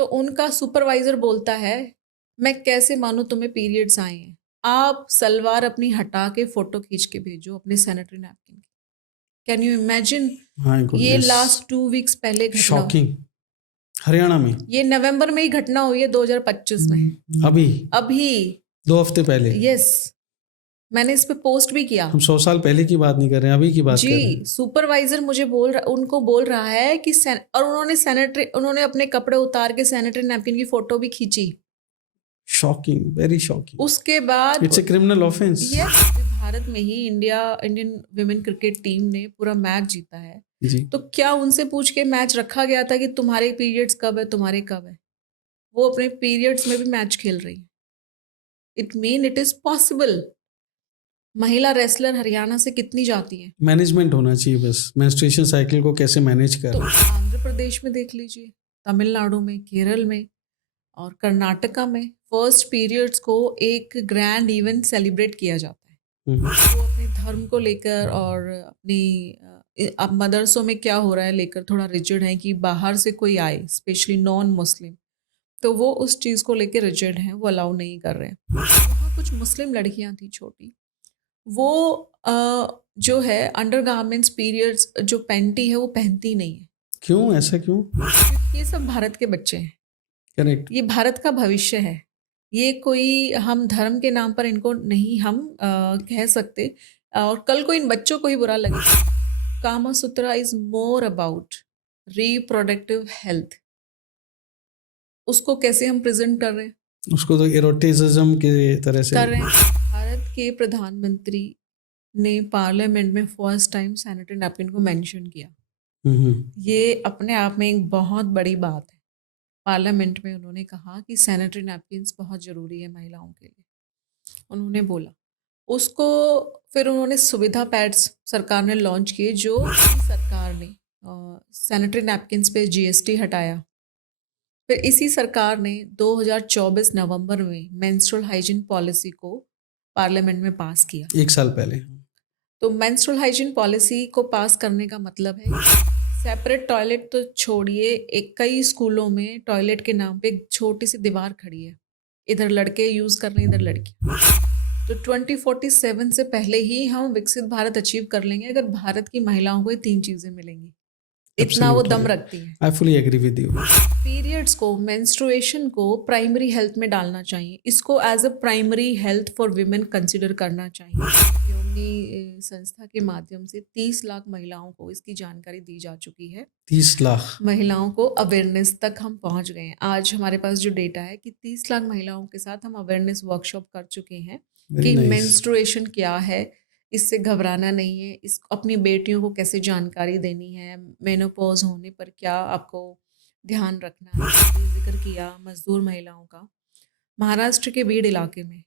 तो उनका सुपरवाइजर बोलता है, मैं कैसे मानूं तुम्हें पीरियड्स आए हैं? आप सलवार अपनी हटा के फोटो खींच के भेजो अपने सैनिटरी नैपकिन की। Can you imagine? माय ये गुडनेस, लास्ट 2 वीक्स पहले घटना हुई। शॉकिंग। हरियाणा में ये नवंबर में ही घटना हुई है 2025 में। अभी अभी 2 हफ्ते पहले। यस, मैंने इस पे पोस्ट भी किया। हम 100 साल पहले की बात नहीं कर रहे हैं, अभी की बात कर रहे हैं। जी, सुपरवाइजर मुझे उनको बोल रहा है कि और उन्होंने अपने कपड़े उतार के सैनिटरी नैपकिन की फोटो भी खींची। Shocking, very shocking. उसके बाद it's a criminal offence. Yes, Bharat में ही इंडियन विमेन क्रिकेट टीम ने पूरा मैच जीता है। जी। तो क्या उनसे पूछ के मैच रखा गया था कि तुम्हारे पीरियड्स कब है, तुम्हारे कब है? वो अपने पीरियड्स में भी मैच खेल रही है। It is possible. महिला रेसलर हरियाणा से कितनी जाती है? मैनेजमेंट होना चाहिए बस, मेंस्ट्रुएशन साइकिल को कैसे मैनेज तो करना। आंध्र प्रदेश में देख लीजिए, तमिलनाडु में, केरल में और कर्नाटका में फर्स्ट पीरियड्स को एक ग्रैंड इवेंट सेलिब्रेट किया जाता है। वो अपने धर्म को लेकर और अपनी अब मदरसों में क्या हो रहा है लेकर थोड़ा रिजिड है कि बाहर से कोई आए, स्पेशली नॉन मुस्लिम, तो वो उस चीज़ को लेकर रिजिड हैं, वो अलाउ नहीं कर रहे हैं। वहाँ कुछ मुस्लिम लड़कियां थी छोटी, वो जो है अंडरगारमेंट्स पीरियड्स जो पैंटी है वो पहनती नहीं है। क्यों, ऐसा क्यों? क्योंकि ये सब भारत के बच्चे हैं। करेक्ट। ये भारत का भविष्य है। ये कोई हम धर्म के नाम पर इनको नहीं हम कह सकते, और कल को इन बच्चों को ही बुरा लगे। Kama Sutra is more about reproductive health. उसको कैसे हम प्रेजेंट कर रहे हैं? उसको तो एरोटिसिज्म के तरह से कर रहे हैं। भारत के प्रधानमंत्री ने पार्लियामेंट में फर्स्ट टाइम सैनिटरी नैपकिन को मेंशन किया। ये अपने आप में एक बहुत बड़ी बात है। पार्लियामेंट में उन्होंने कहा कि सैनिटरी नैपकिन्स बहुत ज़रूरी है महिलाओं के लिए, उन्होंने बोला। उसको फिर उन्होंने सुविधा पैड्स सरकार ने लॉन्च किए, जो सरकार ने सैनिटरी नैपकिन्स पे जीएसटी हटाया। फिर इसी सरकार ने 2024 नवंबर में मेंस्ट्रुअल हाइजीन पॉलिसी को पार्लियामेंट में पास किया, 1 साल पहले। तो मेंस्ट्रुअल हाइजीन पॉलिसी को पास करने का मतलब है सेपरेट टॉयलेट तो छोड़िए, एक कई स्कूलों में टॉयलेट के नाम पे एक छोटी सी दीवार खड़ी है, इधर लड़के यूज कर रहे हैं, इधर लड़की। तो 2047 से पहले ही हम विकसित भारत अचीव कर लेंगे अगर भारत की महिलाओं को ये 3 चीजें मिलेंगी। इतना वो दम रखती है। आई fully agree with you. Periods को, मेंस्ट्रुएशन को प्राइमरी हेल्थ में डालना चाहिए। इसको as a primary health for women consider करना चाहिए। योगी संस्था के माध्यम से 30 लाख महिलाओं को इसकी जानकारी दी जा चुकी है। 30 लाख महिलाओं को अवेयरनेस तक हम पहुंच गए हैं। आज हमारे पास जो डेटा है कि 30 लाख महिलाओं के साथ हम अवेयरनेस वर्कशॉप कर चुके हैं कि मेंस्ट्रुएशन क्या है, इससे घबराना नहीं है, इस अपनी बेटियों को कैसे जानकारी देनी है, मेनोपॉज होने पर क्या आपको ध्यान रखना है। जिक्र किया मजदूर महिलाओं का। महाराष्ट्र के बीड इलाके में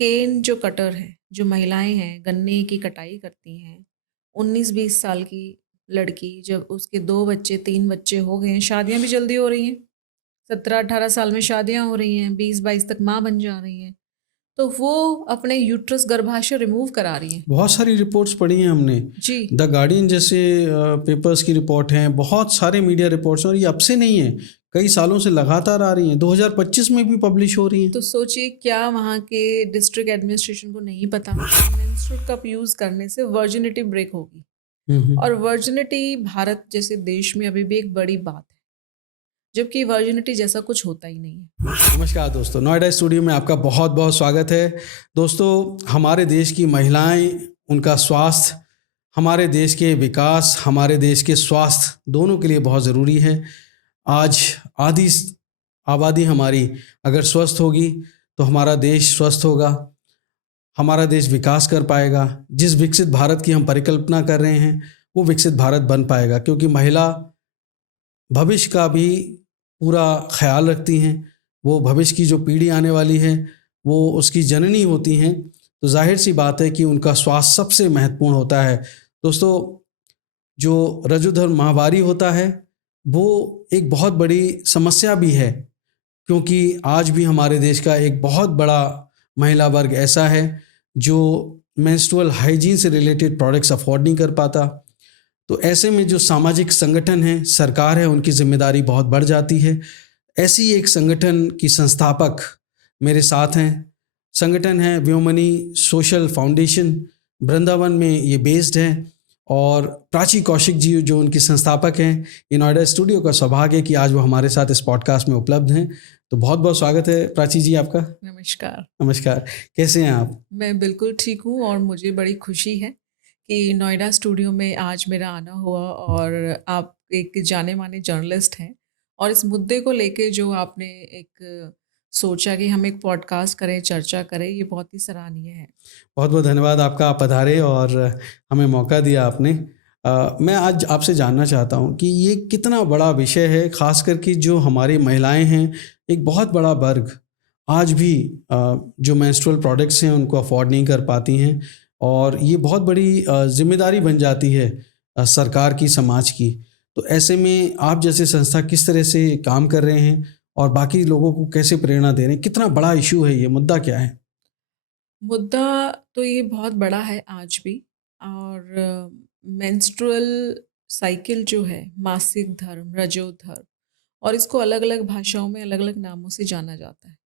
केन जो कटर है, जो महिलाएं हैं गन्ने की कटाई करती हैं, 19-20 साल की लड़की, जब उसके 2 बच्चे 3 बच्चे हो गए हैं, शादियां भी जल्दी हो रही हैं, 17-18 साल में शादियां हो रही हैं, 20-22 तक माँ बन जा रही हैं, तो वो अपने यूट्रस गर्भाशय रिमूव करा रही हैं। बहुत सारी रिपोर्ट्स पढ़ी हैं हमने जी, द गार्डियन जैसे पेपर्स की रिपोर्ट हैं, बहुत सारे मीडिया रिपोर्ट्स हैं, और ये अब से नहीं है, कई सालों से लगातार आ रही हैं, 2025 में भी पब्लिश हो रही हैं। तो सोचिए क्या वहाँ के डिस्ट्रिक्ट एडमिनिस्ट्रेशन को नहीं पता मेंस्ट्रुअल कप यूज करने से वर्जिनिटी ब्रेक होगी, और वर्जिनिटी भारत जैसे देश में अभी भी एक बड़ी बात है, जबकि वर्जिनिटी जैसा कुछ होता ही नहीं है। नमस्कार दोस्तों, नोएडा स्टूडियो में आपका बहुत बहुत स्वागत है। दोस्तों, हमारे देश की महिलाएं, उनका स्वास्थ्य हमारे देश के विकास, हमारे देश के स्वास्थ्य दोनों के लिए बहुत ज़रूरी है। आज आधी आबादी हमारी अगर स्वस्थ होगी तो हमारा देश स्वस्थ होगा, हमारा देश विकास कर पाएगा। जिस विकसित भारत की हम परिकल्पना कर रहे हैं वो विकसित भारत बन पाएगा, क्योंकि महिला भविष्य का भी पूरा ख्याल रखती हैं। वो भविष्य की जो पीढ़ी आने वाली है वो उसकी जननी होती हैं, तो जाहिर सी बात है कि उनका स्वास्थ्य सबसे महत्वपूर्ण होता है। दोस्तों, जो रजोधर्म माहवारी होता है वो एक बहुत बड़ी समस्या भी है, क्योंकि आज भी हमारे देश का एक बहुत बड़ा महिला वर्ग ऐसा है जो मेंस्ट्रुअल हाइजीन से रिलेटेड प्रोडक्ट्स अफोर्ड नहीं कर पाता। तो ऐसे में जो सामाजिक संगठन है, सरकार है, उनकी जिम्मेदारी बहुत बढ़ जाती है। ऐसी एक संगठन की संस्थापक मेरे साथ हैं। संगठन है व्योमनी सोशल फाउंडेशन, वृंदावन में ये बेस्ड है। और प्राची कौशिक जी जो उनकी संस्थापक हैं, ये नोएडा स्टूडियो का सौभाग्य है कि आज वो हमारे साथ इस पॉडकास्ट में उपलब्ध हैं। तो बहुत बहुत स्वागत है प्राची जी आपका। नमस्कार। नमस्कार, कैसे हैं आप? मैं बिल्कुल ठीक हूँ और मुझे बड़ी खुशी है कि नोएडा स्टूडियो में आज मेरा आना हुआ और आप एक जाने माने जर्नलिस्ट हैं और इस मुद्दे को लेके जो आपने एक सोचा कि हम एक पॉडकास्ट करें, चर्चा करें, ये बहुत ही सराहनीय है। बहुत बहुत धन्यवाद आपका, आप पधारे और हमें मौका दिया आपने। मैं आज आपसे जानना चाहता हूँ कि ये कितना बड़ा विषय है, ख़ास करके जो हमारी महिलाएं हैं, एक बहुत बड़ा वर्ग आज भी जो मेंस्ट्रुअल प्रोडक्ट्स हैं उनको अफोर्ड नहीं कर पाती हैं। और ये बहुत बड़ी जिम्मेदारी बन जाती है सरकार की, समाज की। तो ऐसे में आप जैसे संस्था किस तरह से काम कर रहे हैं और बाकी लोगों को कैसे प्रेरणा दे रहे हैं? कितना बड़ा इशू है ये, मुद्दा क्या है? मुद्दा तो ये बहुत बड़ा है आज भी और मेंस्ट्रुअल साइकिल जो है, मासिक धर्म, रजोधर्म और इसको अलग-अलग भाषाओं में अलग-अलग नामों से जाना जाता है।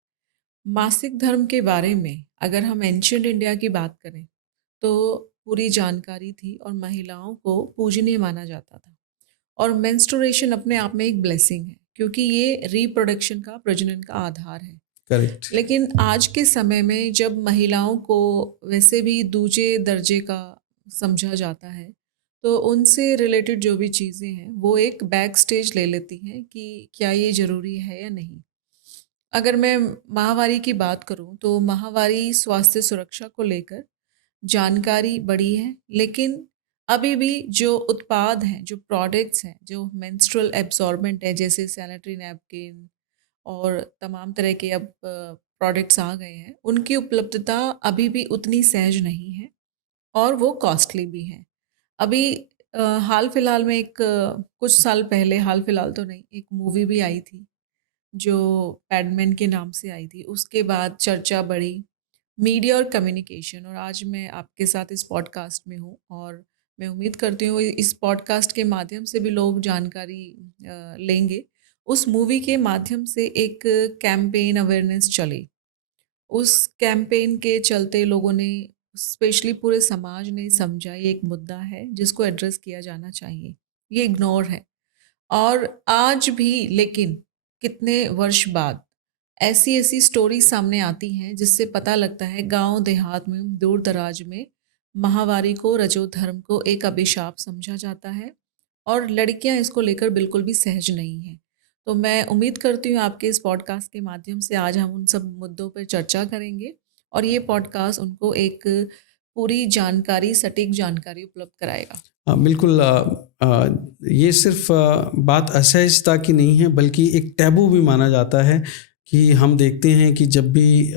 मासिक धर्म के बारे में अगर हम एंशिएंट इंडिया की बात करें, तो पूरी जानकारी थी और महिलाओं को पूजनीय माना जाता था। और मेंस्ट्रुएशन अपने आप में एक ब्लेसिंग है क्योंकि ये रिप्रोडक्शन का, प्रजनन का आधार है। करेक्ट। लेकिन आज के समय में जब महिलाओं को वैसे भी दूसरे दर्जे का समझा जाता है, तो उनसे रिलेटेड जो भी चीज़ें हैं, वो एक बैक स्टेज ले लेती हैं कि क्या ये ज़रूरी है या नहीं। अगर मैं माहवारी की बात करूं, तो माहवारी स्वास्थ्य सुरक्षा को लेकर जानकारी बढ़ी है, लेकिन अभी भी जो उत्पाद हैं, जो प्रोडक्ट्स हैं, जो मेंस्ट्रुअल एब्जॉर्बेंट है, जैसे सैनिटरी नैपकिन और तमाम तरह के अब प्रोडक्ट्स आ गए हैं, उनकी उपलब्धता अभी भी उतनी सहज नहीं है और वो कॉस्टली भी हैं। अभी हाल फिलहाल में कुछ साल पहले, हाल फिलहाल तो नहीं, एक मूवी भी आई थी जो पैडमैन के नाम से आई थी। उसके बाद चर्चा बढ़ी, मीडिया और कम्युनिकेशन, और आज मैं आपके साथ इस पॉडकास्ट में हूँ और मैं उम्मीद करती हूँ इस पॉडकास्ट के माध्यम से भी लोग जानकारी लेंगे। उस मूवी के माध्यम से एक कैंपेन अवेयरनेस चली। उस कैंपेन के चलते लोगों ने, स्पेशली पूरे समाज ने समझा ये एक मुद्दा है जिसको एड्रेस किया जाना चाहिए। ये इग्नोर है और आज भी, लेकिन कितने वर्ष बाद ऐसी-ऐसी स्टोरी सामने आती हैं जिससे पता लगता है गाँव देहात में, दूर दराज में माहवारी को, रजोधर्म को एक अभिशाप समझा जाता है और लड़कियां इसको लेकर बिल्कुल भी सहज नहीं हैं। तो मैं उम्मीद करती हूँ आपके इस पॉडकास्ट के माध्यम से आज हम उन सब मुद्दों पर चर्चा करेंगे और ये पॉडकास्ट उनको एक पूरी जानकारी, सटीक जानकारी उपलब्ध कराएगा। बिल्कुल। ये सिर्फ बात असहजता की नहीं है, बल्कि एक टैबू भी माना जाता है कि हम देखते हैं कि जब भी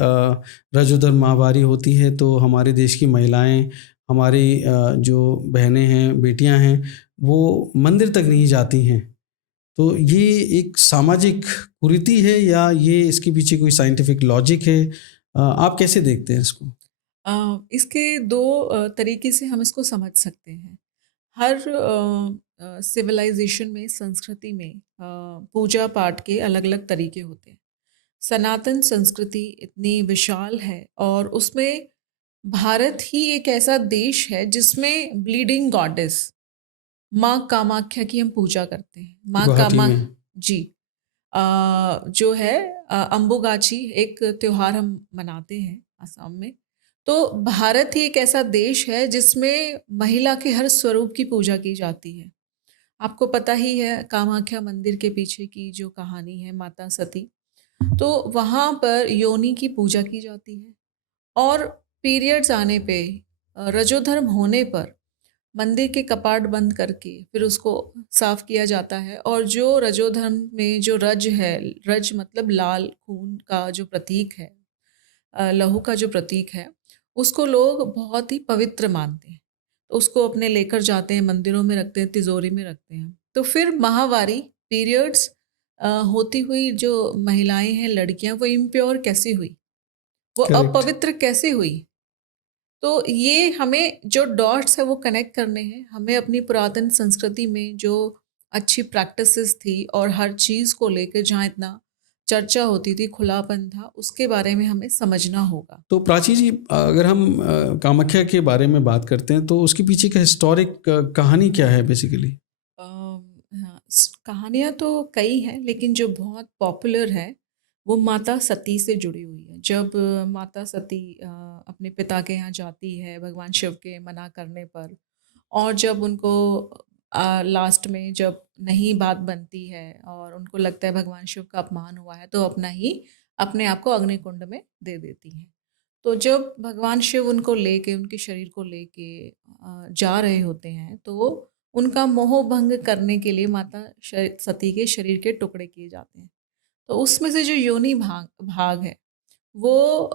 रजोधर्म माहवारी होती है तो हमारे देश की महिलाएं, हमारी जो बहनें हैं, बेटियां हैं, वो मंदिर तक नहीं जाती हैं। तो ये एक सामाजिक कुरीति है या ये इसके पीछे कोई साइंटिफिक लॉजिक है? आप कैसे देखते हैं इसको? इसके दो तरीके से हम इसको समझ सकते हैं। हर सिविलाइजेशन में, संस्कृति में पूजा पाठ के अलग अलग तरीके होते हैं। सनातन संस्कृति इतनी विशाल है और उसमें भारत ही एक ऐसा देश है जिसमें ब्लीडिंग गॉडेस माँ कामाख्या की हम पूजा करते हैं। माँ गुवाहाटी कामा में। जी, जो है अम्बुगाची एक त्योहार हम मनाते हैं असम में। तो भारत ही एक ऐसा देश है जिसमें महिला के हर स्वरूप की पूजा की जाती है। आपको पता ही है कामाख्या मंदिर के पीछे की जो कहानी है, माता सती, तो वहाँ पर योनि की पूजा की जाती है और पीरियड्स आने पे, रजोधर्म होने पर मंदिर के कपाट बंद करके फिर उसको साफ किया जाता है और जो रजोधर्म में जो रज है, रज मतलब लाल खून का जो प्रतीक है, लहू का जो प्रतीक है, उसको लोग बहुत ही पवित्र मानते हैं। तो उसको अपने लेकर जाते हैं, मंदिरों में रखते हैं, तिजोरी में रखते हैं। तो फिर माहवारी पीरियड्स होती हुई जो महिलाएं हैं, लड़कियां, वो इम्प्योर कैसे हुई, वो करेक्ट। अपवित्र कैसे हुई? तो ये हमें जो डॉट्स है वो कनेक्ट करने हैं, हमें अपनी पुरातन संस्कृति में जो अच्छी प्रैक्टिसेस थी और हर चीज़ को लेकर जहाँ इतना चर्चा होती थी, खुलापन था, उसके बारे में हमें समझना होगा। तो प्राची जी, अगर हम कामाख्या के बारे में बात करते हैं तो उसके पीछे का हिस्टोरिक कहानी क्या है बेसिकली? हाँ, कहानियाँ तो कई हैं, लेकिन जो बहुत पॉपुलर है वो माता सती से जुड़ी हुई है। जब माता सती अपने पिता के यहाँ जाती है भगवान शिव के मना करने पर, और जब उनको लास्ट में जब नहीं बात बनती है और उनको लगता है भगवान शिव का अपमान हुआ है, तो अपने आप को अग्निकुंड में दे देती हैं। तो जब भगवान शिव उनको लेके, उनके शरीर को लेके जा रहे होते हैं, तो उनका मोह भंग करने के लिए माता सती के शरीर के टुकड़े किए जाते हैं। तो उसमें से जो योनि भाग भाग है वो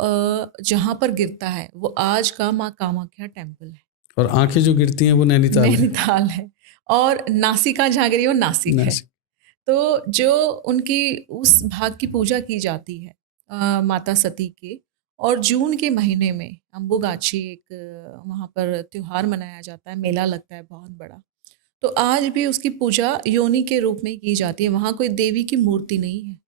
जहाँ पर गिरता है वो आज का माँ कामाख्या टेम्पल है। और आंखें जो गिरती हैं वो नैनीताल है। नैनीताल है। और नासिका जहाँ गिरी वो नासिक है। नासिक। तो जो उनकी उस भाग की पूजा की जाती है माता सती के, और जून के महीने में अम्बुगाछी एक वहाँ पर त्योहार मनाया जाता है, मेला लगता है बहुत बड़ा। तो आज भी उसकी पूजा योनि के रूप में की जाती है, वहाँ कोई देवी की मूर्ति नहीं है।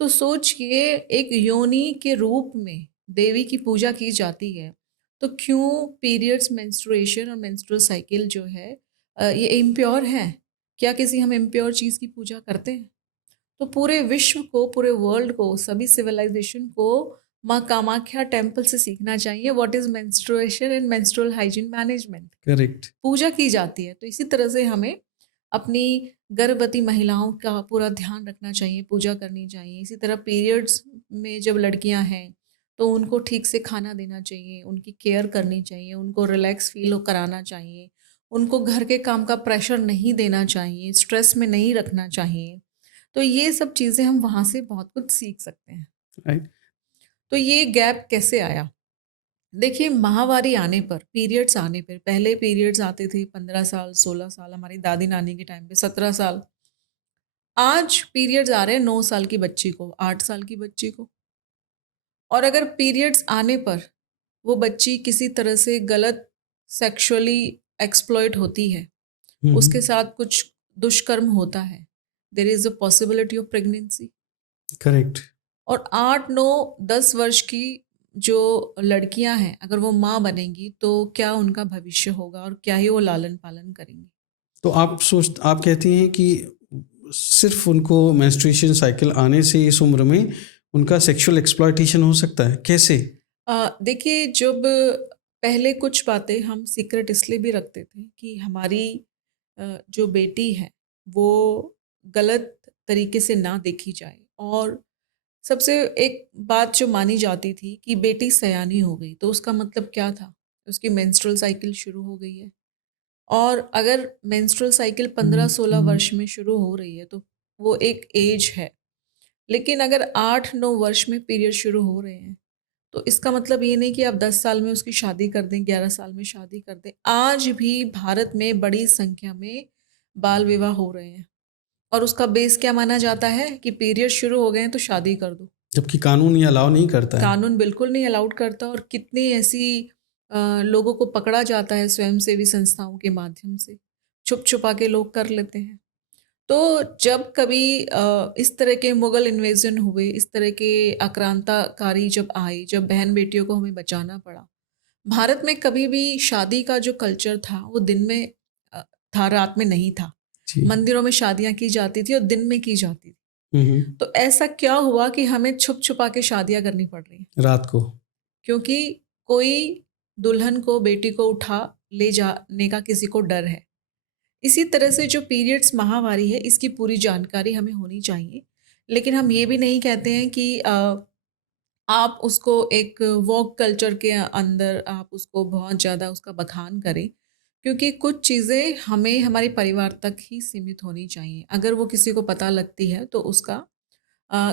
तो सोचिए, एक योनि के रूप में देवी की पूजा की जाती है, तो क्यों पीरियड्स, मेंस्ट्रुएशन और मेंस्ट्रुअल साइकिल जो है ये इम्प्योर है? क्या किसी हम इम्प्योर चीज़ की पूजा करते हैं? तो पूरे विश्व को, पूरे वर्ल्ड को, सभी सिविलाइजेशन को माँ कामाख्या टेम्पल से सीखना चाहिए what is menstruation and menstrual hygiene management. Correct. पूजा की जाती है, तो इसी तरह से हमें अपनी गर्भवती महिलाओं का पूरा ध्यान रखना चाहिए, पूजा करनी चाहिए। इसी तरह पीरियड्स में जब लड़कियां हैं तो उनको ठीक से खाना देना चाहिए, उनकी केयर करनी चाहिए, उनको रिलैक्स फील कराना चाहिए, उनको घर के काम का प्रेशर नहीं देना चाहिए, स्ट्रेस में नहीं रखना चाहिए। तो ये सब चीज़ें हम वहाँ से बहुत कुछ सीख सकते हैं। राइट। तो ये गैप कैसे आया? देखिए, माहवारी आने पर, पीरियड्स आने पर, पहले पीरियड्स आते थे 15 साल, 16 साल, हमारी दादी नानी के टाइम पे 17 साल। आज पीरियड्स आ रहे हैं 9 साल की बच्ची को, 8 साल की बच्ची को। और अगर पीरियड्स आने पर वो बच्ची किसी तरह से गलत सेक्सुअली एक्सप्लॉइट होती है, उसके साथ कुछ दुष्कर्म होता है, there is a possibility of pregnancy. Correct. और 8, 9, 10 वर्ष की जो लड़कियां हैं, अगर वो माँ बनेंगी तो क्या उनका भविष्य होगा और क्या ही वो लालन पालन करेंगी। तो आप कहती हैं कि सिर्फ उनको मेंस्ट्रुएशन साइकिल आने से इस उम्र में उनका सेक्सुअल एक्सप्लॉयटेशन हो सकता है? कैसे? देखिए, जब पहले कुछ बातें हम सीक्रेट इसलिए भी रखते थे कि हमारी जो बेटी है वो गलत तरीके से ना देखी जाए, और सबसे एक बात जो मानी जाती थी कि बेटी सयानी हो गई तो उसका मतलब क्या था? उसकी मेंस्ट्रुअल साइकिल शुरू हो गई है। और अगर मेंस्ट्रुअल साइकिल 15-16 वर्ष में शुरू हो रही है तो वो एक एज है। लेकिन अगर 8-9 वर्ष में पीरियड शुरू हो रहे हैं, तो इसका मतलब ये नहीं कि आप 10 साल में उसकी शादी कर दें, 11 साल में शादी कर दें। आज भी भारत में बड़ी संख्या में बाल विवाह हो रहे हैं, और उसका बेस क्या माना जाता है कि पीरियड शुरू हो गए हैं तो शादी कर दो। जबकि कानून ये अलाउ नहीं करता है। कानून बिल्कुल नहीं अलाउड करता, और कितनी ऐसी लोगों को पकड़ा जाता है स्वयंसेवी संस्थाओं के माध्यम से, छुप छुपा के लोग कर लेते हैं। तो जब कभी इस तरह के मुगल इन्वेजन हुए, इस तरह के आक्रांताकारी जब आए, जब बहन बेटियों को हमें बचाना पड़ा, भारत में कभी भी शादी का जो कल्चर था वो दिन में अ, था, रात में नहीं था। जी। मंदिरों में शादियां की जाती थी और दिन में की जाती थी। तो ऐसा क्या हुआ कि हमें छुप छुपा के शादियां करनी पड़ रही हैं? रात को। क्योंकि कोई दुल्हन को, बेटी को उठा ले जाने का किसी को डर है। इसी तरह से जो पीरियड्स, माहवारी है, इसकी पूरी जानकारी हमें होनी चाहिए। लेकिन हम ये भी नहीं कहते हैं कि आप उसको एक वोक कल्चर के अंदर आप उसको बहुत ज़्यादा उसका बखान करें, क्योंकि कुछ चीज़ें हमें हमारे परिवार तक ही सीमित होनी चाहिए। अगर वो किसी को पता लगती है तो उसका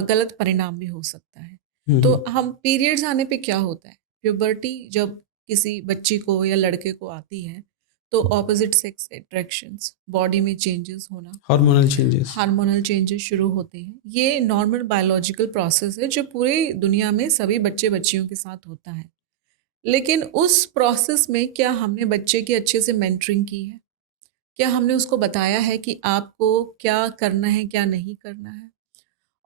गलत परिणाम भी हो सकता है। तो हम पीरियड्स आने पे क्या होता है, प्यूबर्टी जब किसी बच्ची को या लड़के को आती है तो ऑपोजिट सेक्स अट्रैक्शंस, बॉडी में चेंजेस होना, हार्मोनल चेंजेस शुरू होते हैं। ये नॉर्मल बायोलॉजिकल प्रोसेस है जो पूरी दुनिया में सभी बच्चे बच्चियों के साथ होता है। लेकिन उस प्रोसेस में क्या हमने बच्चे की अच्छे से मेंटरिंग की है? क्या हमने उसको बताया है कि आपको क्या करना है, क्या नहीं करना है?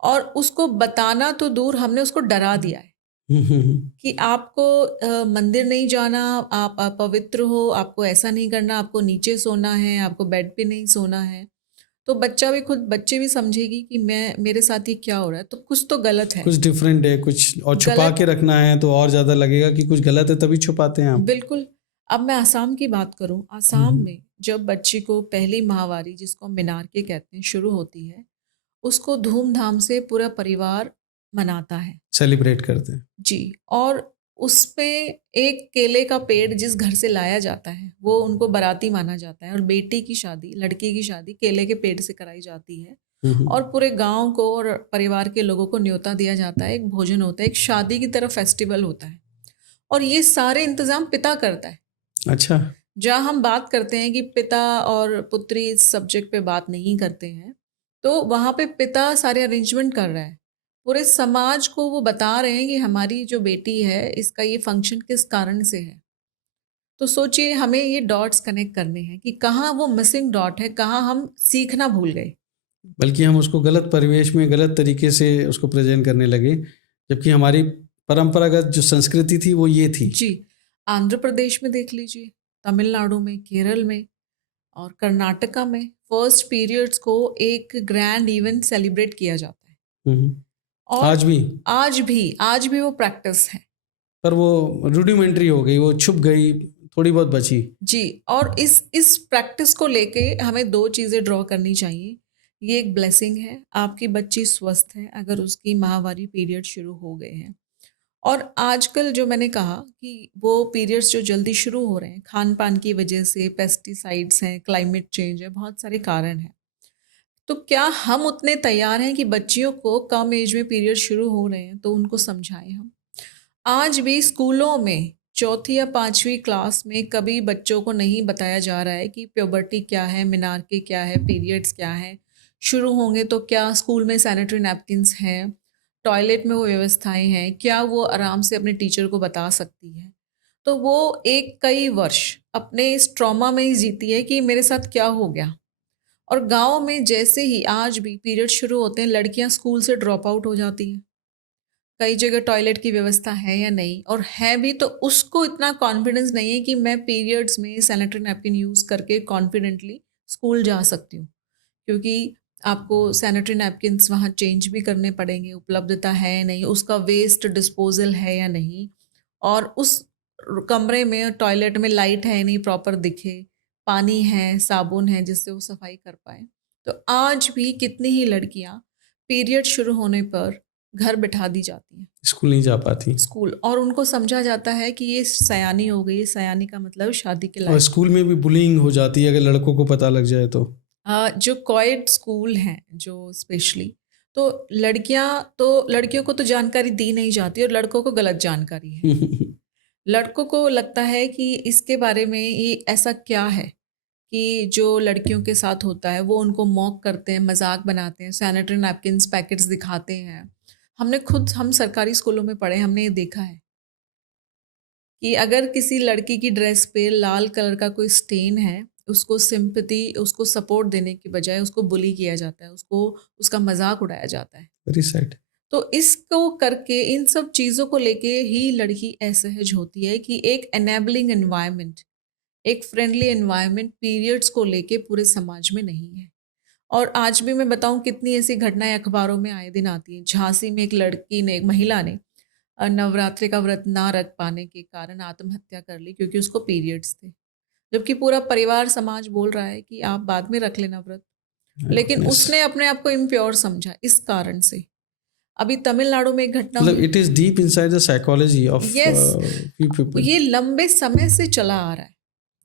और उसको बताना तो दूर, हमने उसको डरा दिया है कि आपको मंदिर नहीं जाना, आप अपवित्र हो, आपको ऐसा नहीं करना, आपको नीचे सोना है, आपको बेड पे नहीं सोना है। तो बच्चे भी समझेगी कि मैं मेरे साथ ये क्या हो रहा है, तो कुछ तो गलत है। कुछ डिफरेंट है कुछ, और छुपा गलत, के रखना है तो और ज़्यादा लगेगा कि कुछ गलत है, तभी छुपाते हैं आप। बिल्कुल। अब मैं असम की बात करूं, असम में जब बच्ची को पहली माहवारी, जिसको हम मिनारके कहते हैं, शुरू होती है, उसको धूमधाम से पूरा परिवार मनाता है। सेलिब्रेट करते हैं। जी। और उसपे एक केले का पेड़ जिस घर से लाया जाता है, वो उनको बाराती माना जाता है, और बेटी की शादी, लड़की की शादी केले के पेड़ से कराई जाती है। और पूरे गांव को और परिवार के लोगों को न्योता दिया जाता है, एक भोजन होता है, एक शादी की तरह फेस्टिवल होता है, और ये सारे इंतजाम पिता करता है। अच्छा। जहाँ हम बात करते हैं कि पिता और पुत्री इस सब्जेक्ट पे बात नहीं करते हैं, तो वहाँ पे पिता सारे अरेंजमेंट कर रहा है। पूरे समाज को वो बता रहे हैं कि हमारी जो बेटी है, इसका ये फंक्शन किस कारण से है। तो सोचिए, हमें ये डॉट्स कनेक्ट करने हैं कि कहाँ वो मिसिंग डॉट है, कहाँ हम सीखना भूल गए। बल्कि हम उसको गलत परिवेश में गलत तरीके से उसको प्रेजेंट करने लगे, जबकि हमारी परंपरागत जो संस्कृति थी वो ये थी। जी। आंध्र प्रदेश में देख लीजिए, तमिलनाडु में, केरल में और कर्नाटका में फर्स्ट पीरियड्स को एक ग्रैंड इवेंट सेलिब्रेट किया जाता है। हम्म। और आज भी। आज भी वो प्रैक्टिस है। पर वो रूडिमेंट्री हो गई, वो छुप गई, थोड़ी बहुत बची। जी। और इस प्रैक्टिस को लेके हमें दो चीज़ें ड्रॉ करनी चाहिए। ये एक ब्लेसिंग है, आपकी बच्ची स्वस्थ है अगर उसकी माहवारी पीरियड शुरू हो गए हैं। और आजकल जो मैंने कहा कि वो पीरियड्स जो जल्दी शुरू हो रहे हैं, खान पान की वजह से, पेस्टिसाइड्स हैं, क्लाइमेट चेंज है, बहुत सारे कारण हैं। तो क्या हम उतने तैयार हैं कि बच्चियों को कम एज में पीरियड शुरू हो रहे हैं तो उनको समझाएं हम? आज भी स्कूलों में चौथी या पांचवी क्लास में कभी बच्चों को नहीं बताया जा रहा है कि प्यूबर्टी क्या है, मेनार्के क्या है, पीरियड्स क्या है, शुरू होंगे तो क्या स्कूल में सैनिटरी नैपकिन्स हैं, टॉयलेट में वो व्यवस्थाएं हैं, क्या वो आराम से अपने टीचर को बता सकती है। तो वो एक कई वर्ष अपने इस ट्रॉमा में ही जीती है कि मेरे साथ क्या हो गया। और गांव में जैसे ही आज भी पीरियड शुरू होते हैं, लड़कियां स्कूल से ड्रॉप आउट हो जाती हैं। कई जगह टॉयलेट की व्यवस्था है या नहीं, और है भी तो उसको इतना कॉन्फिडेंस नहीं है कि मैं पीरियड्स में सैनिटरी नैपकिन यूज़ करके कॉन्फिडेंटली स्कूल जा सकती हूँ, क्योंकि आपको सैनिटरी नैपकिन्स वहाँ चेंज भी करने पड़ेंगे, उपलब्धता है या नहीं, उसका वेस्ट डिस्पोजल है या नहीं, और उस कमरे में टॉयलेट में लाइट है नहीं प्रॉपर दिखे, पानी है, साबुन है जिससे वो सफाई कर पाए। तो आज भी कितनी ही लड़कियां पीरियड शुरू होने पर घर बिठा दी जाती हैं स्कूल नहीं जा पाती। स्कूल, और उनको समझा जाता है कि ये सयानी हो गई। सयानी का मतलब शादी के और लायक। स्कूल में भी बुलिंग हो जाती है अगर लड़कों को पता लग जाए तो। जो कोएड स्कूल हैं, जो स्पेशली, तो लड़कियों को तो जानकारी दी नहीं जाती और लड़कों को गलत जानकारी है। लड़कों को लगता है कि इसके बारे में ये ऐसा क्या है कि जो लड़कियों के साथ होता है, वो उनको मॉक करते हैं, मजाक बनाते हैं, सैनिटरी नैपकिन्स पैकेट्स दिखाते हैं। हम सरकारी स्कूलों में पढ़े, हमने ये देखा है कि अगर किसी लड़की की ड्रेस पे लाल कलर का कोई स्टेन है, उसको सिंपैथी, उसको सपोर्ट देने की बजाय उसको बुली किया जाता है, उसका मजाक उड़ाया जाता है। Very sad. तो इसको करके, इन सब चीज़ों को लेके ही लड़की असहज होती है कि एक एनेबलिंग एनवायरनमेंट, एक फ्रेंडली एनवायरनमेंट पीरियड्स को लेके पूरे समाज में नहीं है। और आज भी मैं बताऊं, कितनी ऐसी घटनाएं अखबारों में आए दिन आती हैं। झांसी में एक महिला ने नवरात्रि का व्रत ना रख पाने के कारण आत्महत्या कर ली, क्योंकि उसको पीरियड्स थे, जबकि पूरा परिवार समाज बोल रहा है कि आप बाद में रख लेना व्रत, लेकिन Yes. उसने अपने आप को इम्प्योर समझा इस कारण से। अभी तमिलनाडु में एक घटना मतलब हुई। It is deep inside the psychology of yes, few people. ये लंबे समय से चला आ रहा है।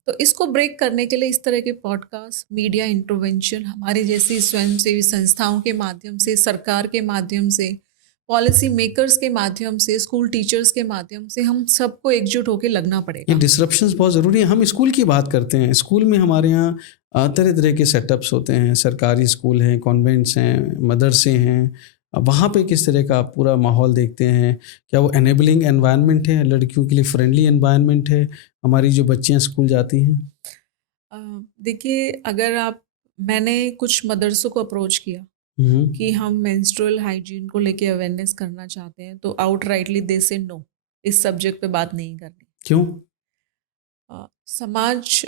तो इसको ब्रेक करने के लिए इस तरह के पॉडकास्ट, मीडिया इंटरवेंशन, हमारे जैसी स्वयंसेवी संस्थाओं के माध्यम से, सरकार के माध्यम से, पॉलिसी मेकर्स के माध्यम से, स्कूल टीचर्स के माध्यम से, हम सबको एकजुट होकर लगना ये पड़ेगा। डिसरप्शंस बहुत ज़रूरी है। हम स्कूल की बात करते हैं, स्कूल में हमारे यहाँ तरह तरह के सेटअप्स होते हैं। सरकारी स्कूल हैं, कॉन्वेंट्स हैं, मदरसे हैं, अब वहाँ पे किस तरह का आप पूरा माहौल देखते हैं? क्या वो एनेबलिंग एनवायरनमेंट है, लड़कियों के लिए फ्रेंडली एनवायरनमेंट है, हमारी जो बच्चियाँ स्कूल जाती हैं? अ, देखिए, अगर आप मैंने कुछ मदरसों को अप्रोच किया हुँ, कि हम मेंस्ट्रुअल हाइजीन को लेके अवेयरनेस करना चाहते हैं, तो आउटराइटली दे से नो, इस सब्जेक्ट पे बात नहीं करनी। क्यों? समाज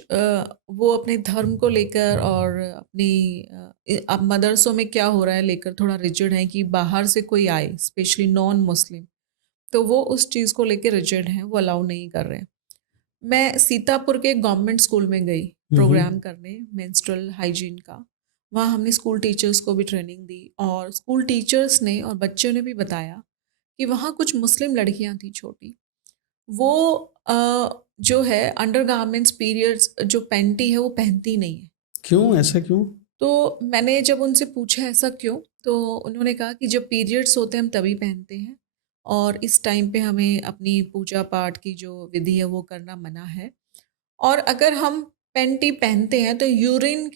वो अपने धर्म को लेकर और अपनी अब मदरसों में क्या हो रहा है लेकर थोड़ा रिजिड है कि बाहर से कोई आए, स्पेशली नॉन मुस्लिम, तो वो उस चीज़ को लेके रिजिड हैं, वो अलाउ नहीं कर रहे हैं। मैं सीतापुर के गवर्नमेंट स्कूल में गई हुँ, प्रोग्राम हुँ। करने मेंस्ट्रुअल हाइजीन का। वहाँ हमने स्कूल टीचर्स को भी ट्रेनिंग दी और स्कूल टीचर्स ने और बच्चों ने भी बताया कि वहाँ कुछ मुस्लिम लड़कियाँ थी छोटी। वो जो है अंडरगारमेंट्स पीरियड्स जो पैंटी है वो पहनती नहीं है। क्यों? ऐसा क्यों? तो मैंने जब उनसे पूछा ऐसा क्यों? तो उन्होंने कहा कि जब पीरियड्स होते हैं हम तभी पहनते हैं और इस टाइम पे हमें अपनी पूजा पाठ की जो विधि है वो करना मना है। और अगर हम पैंटी पहनते हैं तो यूरिन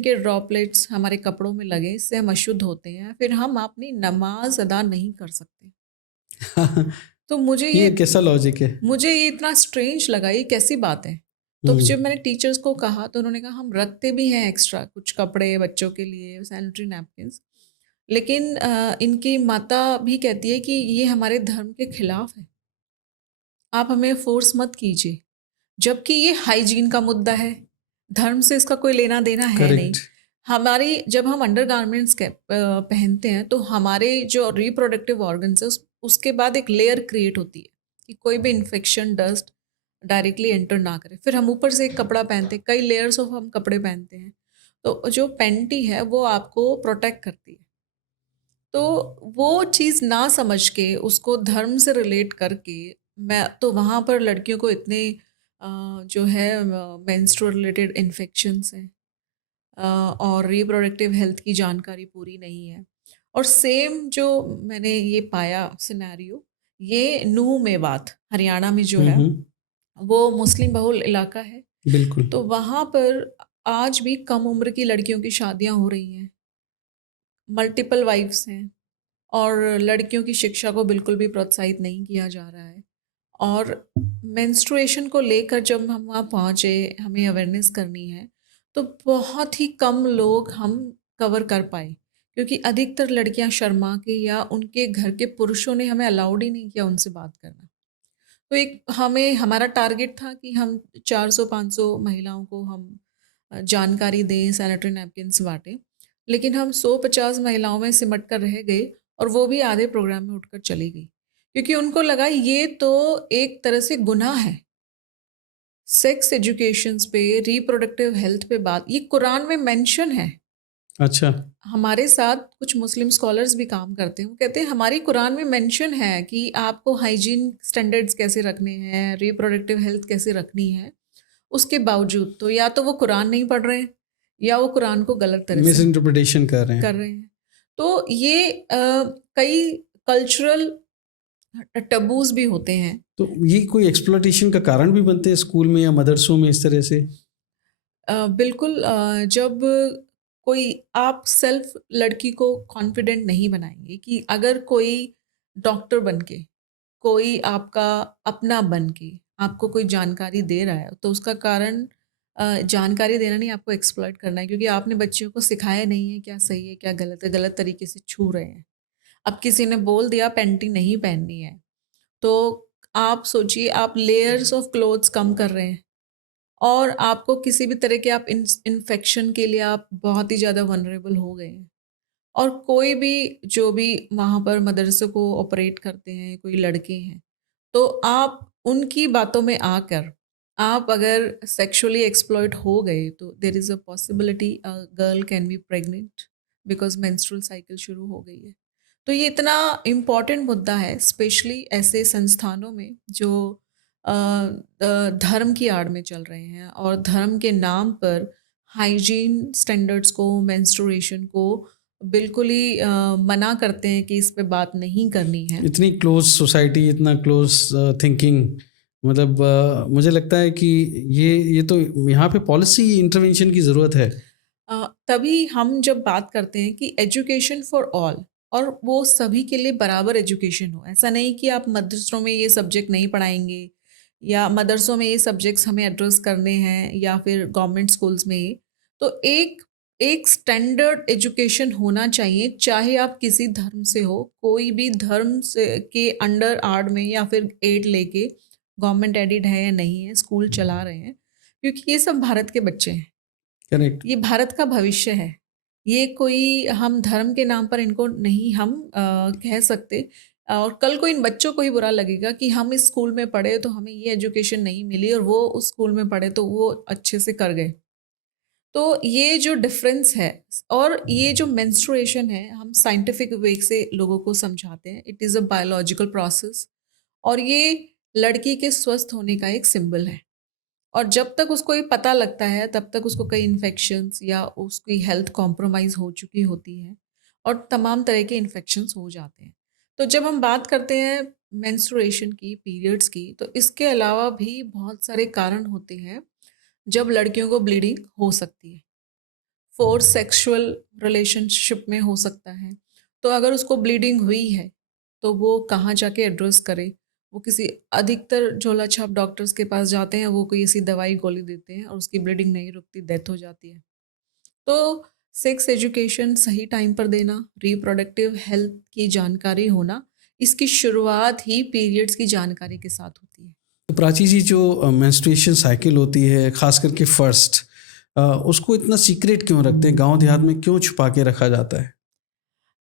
के ड्रॉपलेट्स हमारे कपड़ों में लगे, इससे हम अशुद्ध होते हैं, फिर हम अपनी नमाज अदा नहीं कर सकते। तो ये कैसा लॉजिक है? मुझे ये इतना स्ट्रेंज लगा, ये कैसी बात है? तो हुँ, जब मैंने टीचर्स को कहा तो उन्होंने कहा हम रखते भी हैं एक्स्ट्रा कुछ कपड़े बच्चों के लिए, सैनिटरी नैपकिन्स, लेकिन इनकी माता भी कहती है कि ये हमारे धर्म के खिलाफ है, आप हमें फोर्स मत कीजिए। जबकि ये हाइजीन का मुद्दा है, धर्म से इसका कोई लेना देना है नहीं। करेक्ट। हमारी जब हम अंडरगारमेंट्स पहनते हैं तो हमारे जो रिप्रोडक्टिव ऑर्गन्स है उसके बाद एक लेयर क्रिएट होती है कि कोई भी इन्फेक्शन डस्ट डायरेक्टली एंटर ना करे। फिर हम ऊपर से एक कपड़ा पहनते हैं, कई लेयर्स ऑफ हम कपड़े पहनते हैं, तो जो पैंटी है वो आपको प्रोटेक्ट करती है। तो वो चीज़ ना समझ के उसको धर्म से रिलेट करके मैं तो वहाँ पर लड़कियों को इतने जो है मेंस्ट्रुअल रिलेटेड इन्फेक्शंस हैं, और रिप्रोडक्टिव हेल्थ की जानकारी पूरी नहीं है। और सेम जो मैंने ये पाया सिनेरियो, ये नूह मेवात हरियाणा में जो हुँ, है, हुँ। वो मुस्लिम बहुल इलाका है। बिल्कुल। तो वहाँ पर आज भी कम उम्र की लड़कियों की शादियाँ हो रही हैं, मल्टीपल वाइफ्स हैं और लड़कियों की शिक्षा को बिल्कुल भी प्रोत्साहित नहीं किया जा रहा है। और मेंस्ट्रुएशन को लेकर जब हम वहाँ पहुँचे, हमें अवेयरनेस करनी है, तो बहुत ही कम लोग हम कवर कर पाए, क्योंकि अधिकतर लड़कियाँ शर्मा के या उनके घर के पुरुषों ने हमें अलाउड ही नहीं किया उनसे बात करना। तो एक हमें हमारा टारगेट था कि हम 400-500 महिलाओं को हम जानकारी दें, सैनिटरी नैपकिन्स बाँटें, लेकिन हम 150 महिलाओं में सिमट कर रह गए और वो भी आधे प्रोग्राम में उठकर चली गई। क्योंकि उनको लगा ये तो एक तरह से गुनाह है। सेक्स एजुकेशंस पे, रिप्रोडक्टिव हेल्थ पे बात, ये कुरान में मेंशन है। अच्छा। हमारे साथ कुछ मुस्लिम स्कॉलर्स भी काम करते हैं, वो कहते हैं हमारी कुरान में मेंशन है कि आपको हाइजीन स्टैंडर्ड्स कैसे रखने हैं, रिप्रोडक्टिव हेल्थ कैसे रखनी है। उसके बावजूद तो या तो वो कुरान नहीं पढ़ रहे हैं या वो कुरान को गलत तरह से मिसइंटरप्रिटेशन कर रहे कर हैं। रहे हैं। तो ये कई कल्चरल टबूज भी होते हैं। तो ये कोई एक्सप्लॉइटेशन का कारण भी बनते हैं स्कूल में या मदरसों में इस तरह से? बिल्कुल, जब कोई आप सेल्फ लड़की को कॉन्फिडेंट नहीं बनाएंगे कि अगर कोई डॉक्टर बन के, कोई आपका अपना बन के आपको कोई जानकारी दे रहा है, तो उसका कारण जानकारी देना नहीं, आपको एक्सप्लॉइट करना है, क्योंकि आपने बच्चियों को सिखाया नहीं है क्या सही है क्या गलत है, गलत तरीके से छू रहे हैं। अब किसी ने बोल दिया पैंटी नहीं पहननी है, तो आप सोचिए आप लेयर्स ऑफ क्लोथ्स कम कर रहे हैं और आपको किसी भी तरह के आप इन्फेक्शन के लिए आप बहुत ही ज़्यादा वनरेबल हो गए हैं। और कोई भी जो भी वहाँ पर मदरसे को ऑपरेट करते हैं, कोई लड़के हैं, तो आप उनकी बातों में आकर आप अगर सेक्सुअली एक्सप्लॉइट हो गए तो there is a possibility a girl can be pregnant because menstrual cycle शुरू हो गई है। तो ये इतना इम्पॉर्टेंट मुद्दा है, स्पेशली ऐसे संस्थानों में जो धर्म की आड़ में चल रहे हैं और धर्म के नाम पर हाइजीन स्टैंडर्ड्स को, मेंस्ट्रुएशन को बिल्कुल ही मना करते हैं कि इस पे बात नहीं करनी है। इतनी क्लोज सोसाइटी, इतना क्लोज थिंकिंग, मतलब मुझे लगता है कि ये तो यहाँ पे पॉलिसी इंटरवेंशन की ज़रूरत है। तभी हम जब बात करते हैं कि एजुकेशन फॉर ऑल, और वो सभी के लिए बराबर एजुकेशन हो। ऐसा नहीं कि आप मदरसों में ये सब्जेक्ट नहीं पढ़ाएंगे या मदरसों में ये सब्जेक्ट्स हमें एड्रेस करने हैं या फिर गवर्नमेंट स्कूल्स में ये। तो एक एक स्टैंडर्ड एजुकेशन होना चाहिए, चाहे आप किसी धर्म से हो, कोई भी धर्म से के अंडर आर्ड में या फिर एड लेके गवर्नमेंट एडिड है या नहीं है, स्कूल चला रहे हैं, क्योंकि ये सब भारत के बच्चे हैं। करेक्ट। ये भारत का भविष्य है। ये कोई हम धर्म के नाम पर इनको नहीं हम कह सकते। और कल को इन बच्चों को ही बुरा लगेगा कि हम इस स्कूल में पढ़े तो हमें ये एजुकेशन नहीं मिली और वो उस स्कूल में पढ़े तो वो अच्छे से कर गए। तो ये जो डिफरेंस है और ये जो मेंस्ट्रुएशन है, हम साइंटिफिक वे से लोगों को समझाते हैं। It is a biological process और ये लड़की के स्वस्थ होने का एक सिंबल है। और जब तक उसको ये पता लगता है तब तक उसको कई इन्फेक्शंस या उसकी हेल्थ कॉम्प्रोमाइज़ हो चुकी होती है और तमाम तरह के इन्फेक्शंस हो जाते हैं। तो जब हम बात करते हैं मेंस्ट्रुएशन की, पीरियड्स की, तो इसके अलावा भी बहुत सारे कारण होते हैं जब लड़कियों को ब्लीडिंग हो सकती है। फोर्स सेक्सुअल रिलेशनशिप में हो सकता है। तो अगर उसको ब्लीडिंग हुई है तो वो कहाँ जाके एड्रेस करे। वो किसी अधिकतर झोला छाप डॉक्टर्स के पास जाते हैं, वो कोई ऐसी दवाई गोली देते हैं और उसकी ब्लीडिंग नहीं रुकती, डेथ हो जाती है। तो सेक्स एजुकेशन सही टाइम पर देना, रिप्रोडक्टिव हेल्थ की जानकारी होना, इसकी शुरुआत ही पीरियड्स की जानकारी के साथ होती है। तो प्राची जी, जो मेंस्ट्रुएशन साइकिल होती है खास करके फर्स्ट, उसको इतना सीक्रेट क्यों रखते हैं? गांव देहात में क्यों छुपा के रखा जाता है?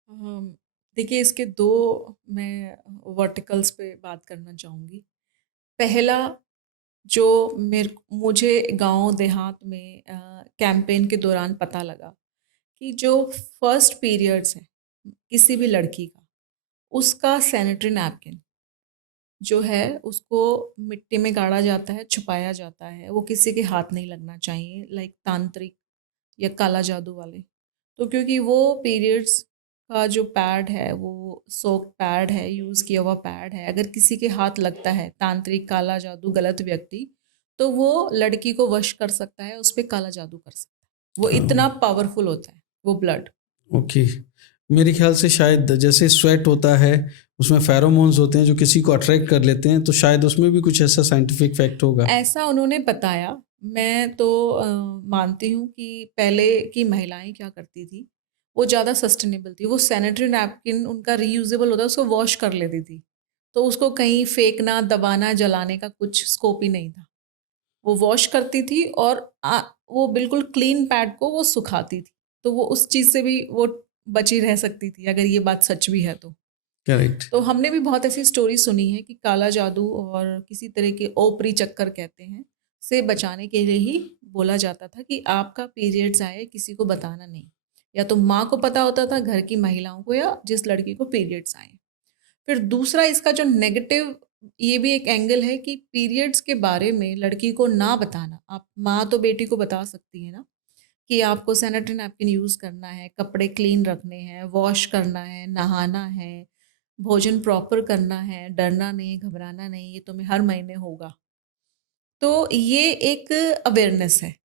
अम, देखिए, इसके दो मैं वर्टिकल्स पे बात करना चाहूँगी। पहला, जो मुझे गांव देहात में कैंपेन के दौरान पता लगा कि जो फर्स्ट पीरियड्स है किसी भी लड़की का, उसका सैनिटरी नैपकिन जो है उसको मिट्टी में गाड़ा जाता है, छुपाया जाता है। वो किसी के हाथ नहीं लगना चाहिए, लाइक तांत्रिक या काला जादू वाले। तो क्योंकि वो पीरियड्स का जो पैड है वो सोक्ड पैड है, यूज़ किया हुआ पैड है, अगर किसी के हाथ लगता है तांत्रिक, काला जादू, गलत व्यक्ति, तो वो लड़की को वश कर सकता है, उस पे काला जादू कर सकता है। वो इतना पावरफुल होता है वो ब्लड। ओके। मेरे ख्याल से शायद जैसे स्वेट होता है, उसमें फेरोमोन्स होते हैं जो किसी को अट्रैक्ट कर लेते हैं, तो शायद उसमें भी कुछ ऐसा साइंटिफिक फैक्ट होगा। ऐसा उन्होंने बताया। मैं तो मानती हूँ कि पहले की महिलाएं क्या करती थी, वो ज़्यादा सस्टेनेबल थी। वो सैनिटरी नैपकिन उनका रीयूजेबल होता है, उसको वॉश कर लेती थी। तो उसको कहीं फेंकना, दबाना, जलाने का कुछ स्कोप ही नहीं था। वो वॉश करती थी और वो बिल्कुल क्लीन पैड को वो सुखाती थी। तो वो उस चीज़ से भी वो बची रह सकती थी, अगर ये बात सच भी है तो। करेक्ट। तो हमने भी बहुत ऐसी स्टोरी सुनी है कि काला जादू और किसी तरह के ओपरी चक्कर कहते हैं, से बचाने के लिए ही बोला जाता था कि आपका पीरियड्स आए किसी को बताना नहीं। या तो माँ को पता होता था, घर की महिलाओं को, या जिस लड़की को पीरियड्स आए। फिर दूसरा इसका जो नेगेटिव ये भी एक एंगल है कि पीरियड्स के बारे में लड़की को ना बताना। आप माँ तो बेटी को बता सकती है ना कि आपको सैनिटरी नैपकिन यूज़ करना है, कपड़े क्लीन रखने हैं, वॉश करना है, नहाना है, भोजन प्रॉपर करना है, डरना नहीं, घबराना नहीं, ये तुम्हें हर महीने होगा। तो ये एक अवेयरनेस है।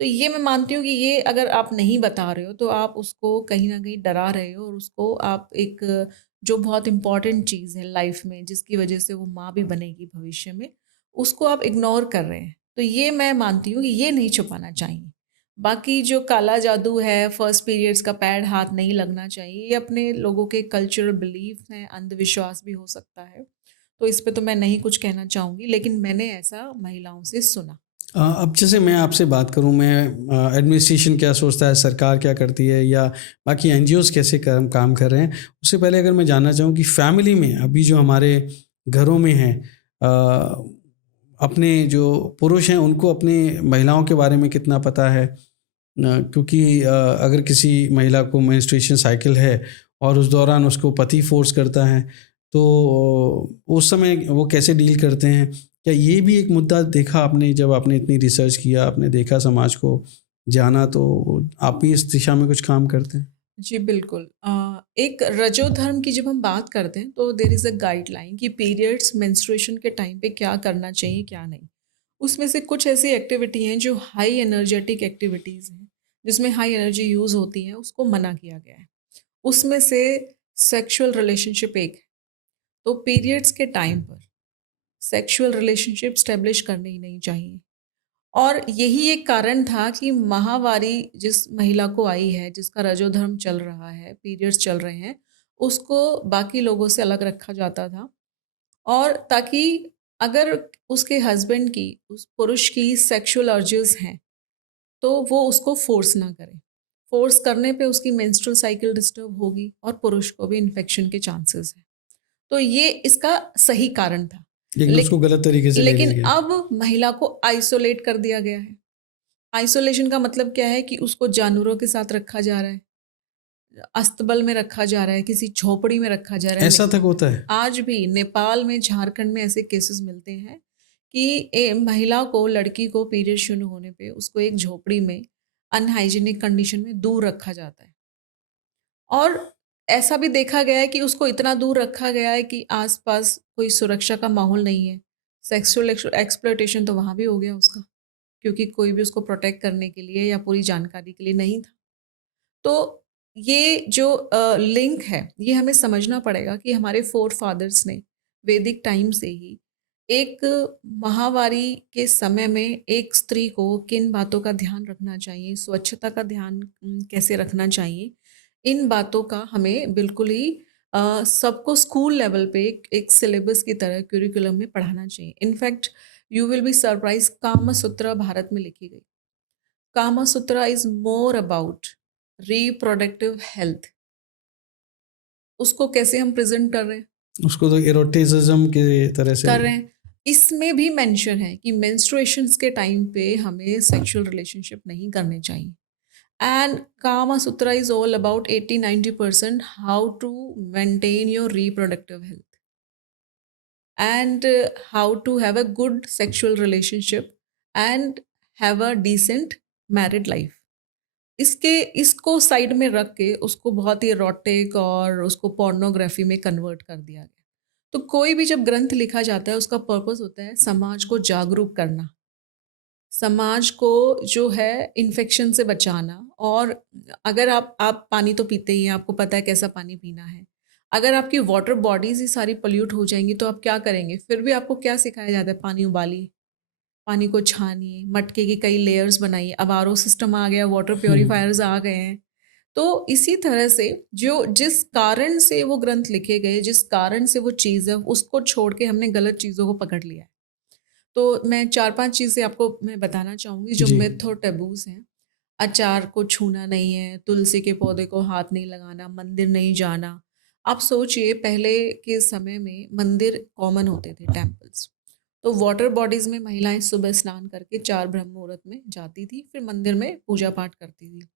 तो ये मैं मानती हूँ कि ये अगर आप नहीं बता रहे हो तो आप उसको कहीं न कहीं डरा रहे हो और उसको आप एक जो बहुत इम्पोर्टेंट चीज़ है लाइफ में, जिसकी वजह से वो माँ भी बनेगी भविष्य में, उसको आप इग्नोर कर रहे हैं। तो ये मैं मानती हूँ कि ये नहीं छुपाना चाहिए। बाकी जो काला जादू है, फर्स्ट पीरियड्स का पैड हाथ नहीं लगना चाहिए, ये अपने लोगों के कल्चरल बिलीफ हैं, अंधविश्वास भी हो सकता है। तो इस पे तो मैं नहीं कुछ कहना चाहूँगी, लेकिन मैंने ऐसा महिलाओं से सुना। अब जैसे मैं आपसे बात करूं, मैं एडमिनिस्ट्रेशन क्या सोचता है, सरकार क्या करती है, या बाकी एनजीओज़ कैसे काम कर रहे हैं, उससे पहले अगर मैं जानना चाहूं कि फैमिली में अभी जो हमारे घरों में हैं, अपने जो पुरुष हैं उनको अपनी महिलाओं के बारे में कितना पता है? क्योंकि अगर किसी महिला को मेंस्ट्रुएशन साइकिल है और उस दौरान उसको पति फोर्स करता है, तो उस समय वो कैसे डील करते हैं? क्या ये भी एक मुद्दा देखा आपने, जब आपने इतनी रिसर्च किया, आपने देखा, समाज को जाना, तो आप भी इस दिशा में कुछ काम करते हैं? जी, बिल्कुल। एक रजो धर्म की जब हम बात करते हैं तो देयर इज़ अ गाइडलाइन कि पीरियड्स मेंस्ट्रुएशन के टाइम पे क्या करना चाहिए, क्या नहीं। उसमें से कुछ ऐसी एक्टिविटी हैं जो हाई एनर्जेटिक एक्टिविटीज़ हैं, जिसमें हाई एनर्जी यूज़ होती है, उसको मना किया गया है। उसमें से सेक्सुअल रिलेशनशिप एक है। तो पीरियड्स के टाइम पर सेक्सुअल रिलेशनशिप स्टेब्लिश करनी ही नहीं चाहिए। और यही एक कारण था कि माहवारी जिस महिला को आई है, जिसका रजोधर्म चल रहा है, पीरियड्स चल रहे हैं, उसको बाकी लोगों से अलग रखा जाता था। और ताकि अगर उसके हस्बैंड की, उस पुरुष की सेक्सुअल अर्जेस हैं, तो वो उसको फोर्स ना करे। फोर्स करने पे उसकी मेंस्ट्रुअल साइकिल डिस्टर्ब होगी और पुरुष को भी इन्फेक्शन के चांसेस हैं। तो ये इसका सही कारण था। लेकिन उसको गलत तरीके से ले लिया लेकिन गया। अब महिला को आइसोलेट कर दिया गया है। आइसोलेशन का मतलब क्या है कि उसको जानवरों के साथ रखा जा रहा है, अस्तबल में रखा जा रहा है, किसी झोपड़ी में रखा जा रहा है। ऐसा तक होता है? आज भी नेपाल में, झारखंड में ऐसे केसेस मिलते हैं कि महिला को, लड़की को पीरियड शुरू होने पे उसको एक झोपड़ी में अनहाइजीनिक कंडीशन में दूर रखा जाता है। और ऐसा भी देखा गया है कि उसको इतना दूर रखा गया है कि आसपास कोई सुरक्षा का माहौल नहीं है। सेक्सुअल एक्सप्लॉयटेशन तो वहाँ भी हो गया उसका, क्योंकि कोई भी उसको प्रोटेक्ट करने के लिए या पूरी जानकारी के लिए नहीं था। तो ये जो लिंक है, ये हमें समझना पड़ेगा कि हमारे फोर फादर्स ने वैदिक टाइम से ही एक माहवारी के समय में एक स्त्री को किन बातों का ध्यान रखना चाहिए, स्वच्छता का ध्यान कैसे रखना चाहिए, इन बातों का हमें बिल्कुल ही सबको स्कूल लेवल पे एक सिलेबस की तरह क्यूरिकुलम में पढ़ाना चाहिए। In fact you will be surprise, Kama Sutra Bharat में लिखी गई। Kama Sutra is more about reproductive health. उसको कैसे हम प्रेजेंट कर रहे हैं, उसको तो एरोटिसिज्म की तरह से कर रहे हैं। इसमें भी मेंशन है कि मेंस्ट्रुएशंस के टाइम पे हमें सेक्सुअल रिलेशनशिप नहीं करने चाहिए। And Kama Sutra is all about 80-90% how to maintain your reproductive health and how to have a good sexual relationship and have a decent married life। इसको साइड में रख के उसको बहुत ही एरोटिक और उसको पोर्नोग्राफी में कन्वर्ट कर दिया गया। तो कोई भी जब ग्रंथ लिखा जाता है, उसका पर्पस होता है समाज को जागरूक करना, समाज को जो है इन्फेक्शन से बचाना। और अगर आप पानी तो पीते ही हैं, आपको पता है कैसा पानी पीना है। अगर आपकी वाटर बॉडीज ही सारी पोल्यूट हो जाएंगी तो आप क्या करेंगे? फिर भी आपको क्या सिखाया जाता है? पानी उबालिए, पानी को छानिए, मटके की कई लेयर्स बनाइए। अब आरओ सिस्टम आ गया, वाटर प्योरीफायर्स आ गए हैं। तो इसी तरह से जो जिस कारण से वो ग्रंथ लिखे गए, जिस कारण से वो चीज़ है, उसको छोड़ के हमने गलत चीज़ों को पकड़ लिया है। तो मैं 4-5 चीज़ें आपको मैं बताना चाहूँगी जो जी। मिथ और टैबूज हैं। अचार को छूना नहीं है, तुलसी के पौधे को हाथ नहीं लगाना, मंदिर नहीं जाना। आप सोचिए, पहले के समय में मंदिर कॉमन होते थे, टेम्पल्स। तो वाटर बॉडीज में महिलाएं सुबह स्नान करके 4 ब्रह्म मुहूर्त में जाती थी, फिर मंदिर में पूजा पाठ करती थी।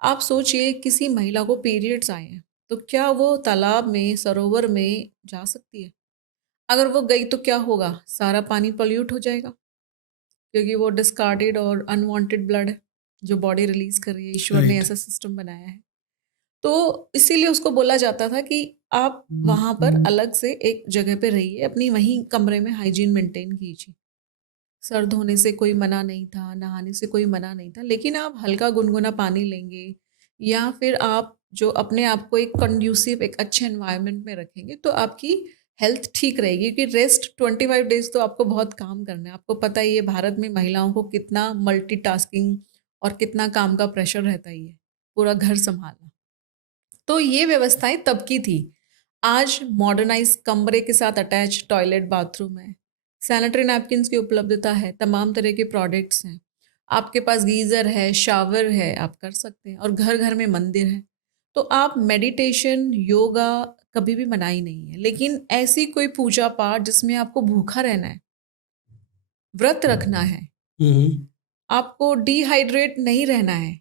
आप सोचिए, किसी महिला को पीरियड्स आए हैं, तो क्या वो तालाब में, सरोवर में जा सकती है? अगर वो गई तो क्या होगा? सारा पानी पॉल्यूट हो जाएगा, क्योंकि वो डिस्कार्डेड और अनवांटेड ब्लड है जो बॉडी रिलीज कर रही है। ईश्वर ने राइट। ऐसा सिस्टम बनाया है। तो इसीलिए उसको बोला जाता था कि आप वहां पर अलग से एक जगह पे रहिए, अपनी वहीं कमरे में हाइजीन मेंटेन कीजिए। सर धोने से कोई मना नहीं था, नहाने से कोई मना नहीं था, लेकिन आप हल्का गुनगुना पानी लेंगे या फिर आप जो अपने आप को एक कंड्यूसिव, एक अच्छे एनवायरनमेंट में रखेंगे, तो आपकी हेल्थ ठीक रहेगी। क्योंकि रेस्ट 25 डेज तो आपको बहुत काम करना है। आपको पता ही है भारत में महिलाओं को कितना मल्टीटास्किंग और कितना काम का प्रेशर रहता ही है, पूरा घर संभालना। तो ये व्यवस्थाएं तब की थी। आज मॉडर्नाइज कमरे के साथ अटैच टॉयलेट, बाथरूम है, सैनिटरी नैपकिन्स की उपलब्धता है, तमाम तरह के प्रोडक्ट्स हैं, आपके पास गीज़र है, शावर है, आप कर सकते हैं, और घर घर में मंदिर है। तो आप मेडिटेशन, योगा कभी भी मना ही नहीं है। लेकिन ऐसी कोई पूजा पाठ जिसमें आपको भूखा रहना है, व्रत रखना है, आपको डिहाइड्रेट नहीं रहना है,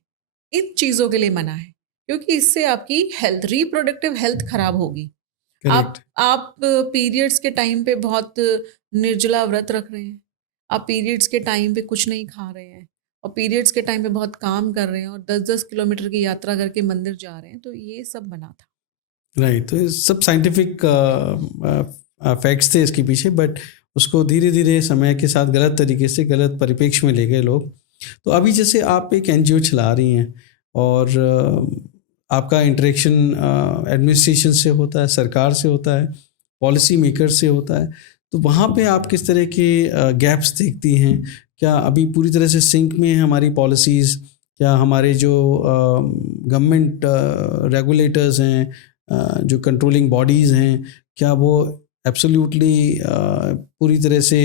इन चीज़ों के लिए मना है, क्योंकि इससे आपकी हेल्थ, रिप्रोडक्टिव हेल्थ खराब होगी। करेक्ट। आप पीरियड्स के टाइम पे बहुत निर्जला व्रत रख रहे हैं, आप पीरियड्स के टाइम पे कुछ नहीं खा रहे हैं, और पीरियड्स के टाइम पे बहुत काम कर रहे हैं और 10-10 किलोमीटर की यात्रा करके मंदिर जा रहे हैं, तो ये सब मना था। राइट। तो ये सब साइंटिफिक फैक्ट्स थे इसके पीछे, बट उसको धीरे धीरे समय के साथ गलत तरीके से, गलत परिप्रेक्ष्य में ले गए लोग। तो अभी जैसे आप एक एनजीओ चला रही हैं और आपका इंटरेक्शन एडमिनिस्ट्रेशन से होता है, सरकार से होता है, पॉलिसी मेकर से होता है, तो वहाँ पे आप किस तरह के गैप्स देखती हैं? क्या अभी पूरी तरह से सिंक में है हमारी पॉलिसीज़? क्या हमारे जो गवर्नमेंट रेगुलेटर्स हैं, जो कंट्रोलिंग बॉडीज़ हैं, क्या वो एब्सोल्यूटली पूरी तरह से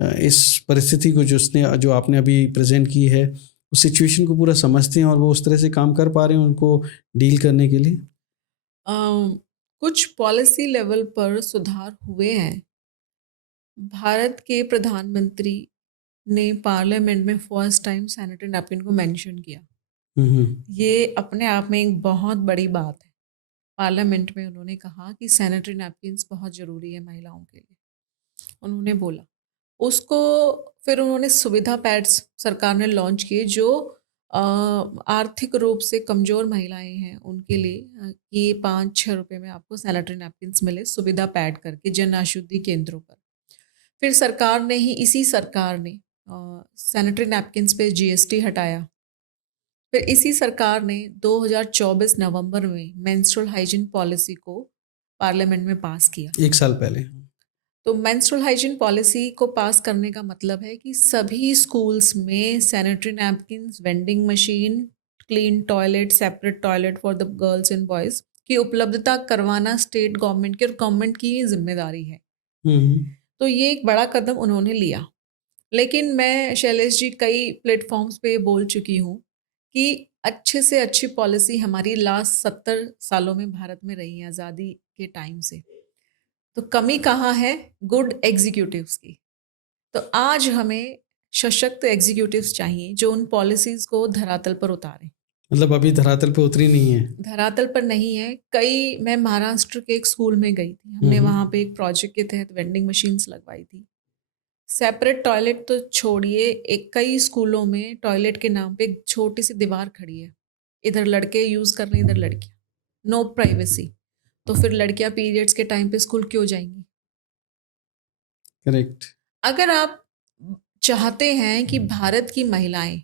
इस परिस्थिति को जो आपने अभी प्रेजेंट की है, उस सिचुएशन को पूरा समझते हैं और वो उस तरह से काम कर पा रहे हैं उनको डील करने के लिए? कुछ पॉलिसी लेवल पर सुधार हुए हैं। भारत के प्रधानमंत्री ने पार्लियामेंट में फर्स्ट टाइम सैनिटरी नैपकिन को मेंशन किया। ये अपने आप में एक बहुत बड़ी बात है। पार्लियामेंट में उन्होंने कहा कि सैनिटरी नैपकिन्स बहुत ज़रूरी है महिलाओं के लिए। उन्होंने बोला उसको, फिर उन्होंने सुविधा पैड्स सरकार ने लॉन्च किए जो आर्थिक रूप से कमज़ोर महिलाएं हैं उनके लिए, ये 5-6 रुपए में आपको सैनिटरी नैपकिन्स मिले सुविधा पैड करके जन औषधि केंद्रों पर। फिर इसी सरकार ने सैनिटरी नैपकिन्स पे जीएसटी हटाया। फिर इसी सरकार ने 2024 नवंबर में मेंस्ट्रुअल हाइजीन पॉलिसी को पार्लियामेंट में पास किया। 1 साल पहले। तो मेंस्ट्रुअल हाइजीन पॉलिसी को पास करने का मतलब है कि सभी स्कूल्स में sanitary napkins, vending machine, clean toilet, separate toilet for the girls and boys की उपलब्धता करवाना स्टेट गवर्नमेंट की और गवर्नमेंट की जिम्मेदारी है। तो ये एक बड़ा कदम उन्होंने लिया। लेकिन मैं शैलेश जी कई प्लेटफॉर्म्स पे बोल चुकी हूँ कि अच्छे से अच्छी पॉलिसी हमारी लास्ट 70 सालों में भारत में रही है आज़ादी के टाइम से। तो कमी कहाँ है? गुड एग्जीक्यूटिव्स की। तो आज हमें सशक्त एग्जीक्यूटिव्स चाहिए जो उन पॉलिसीज़ को धरातल पर उतारें। मतलब अभी धरातल पे उतरी नहीं है? धरातल पर नहीं है। मैं महाराष्ट्र के एक स्कूल में गई थी। हमने वहाँ पे एक प्रोजेक्ट के तहत वेंडिंग मशीन्स लगवाई थी। सेपरेट टॉयलेट तो छोड़िए, कई स्कूलों में टॉयलेट के नाम पे एक छोटी सी दीवार खड़ी है। इधर लड़के यूज़ कर रहे हैं, इधर लड़कियाँ। No privacy. तो फिर लड़कियाँ पीरियड्स के टाइम पे स्कूल क्यों जाएंगी? करेक्ट। अगर आप चाहते हैं कि भारत की महिलाएं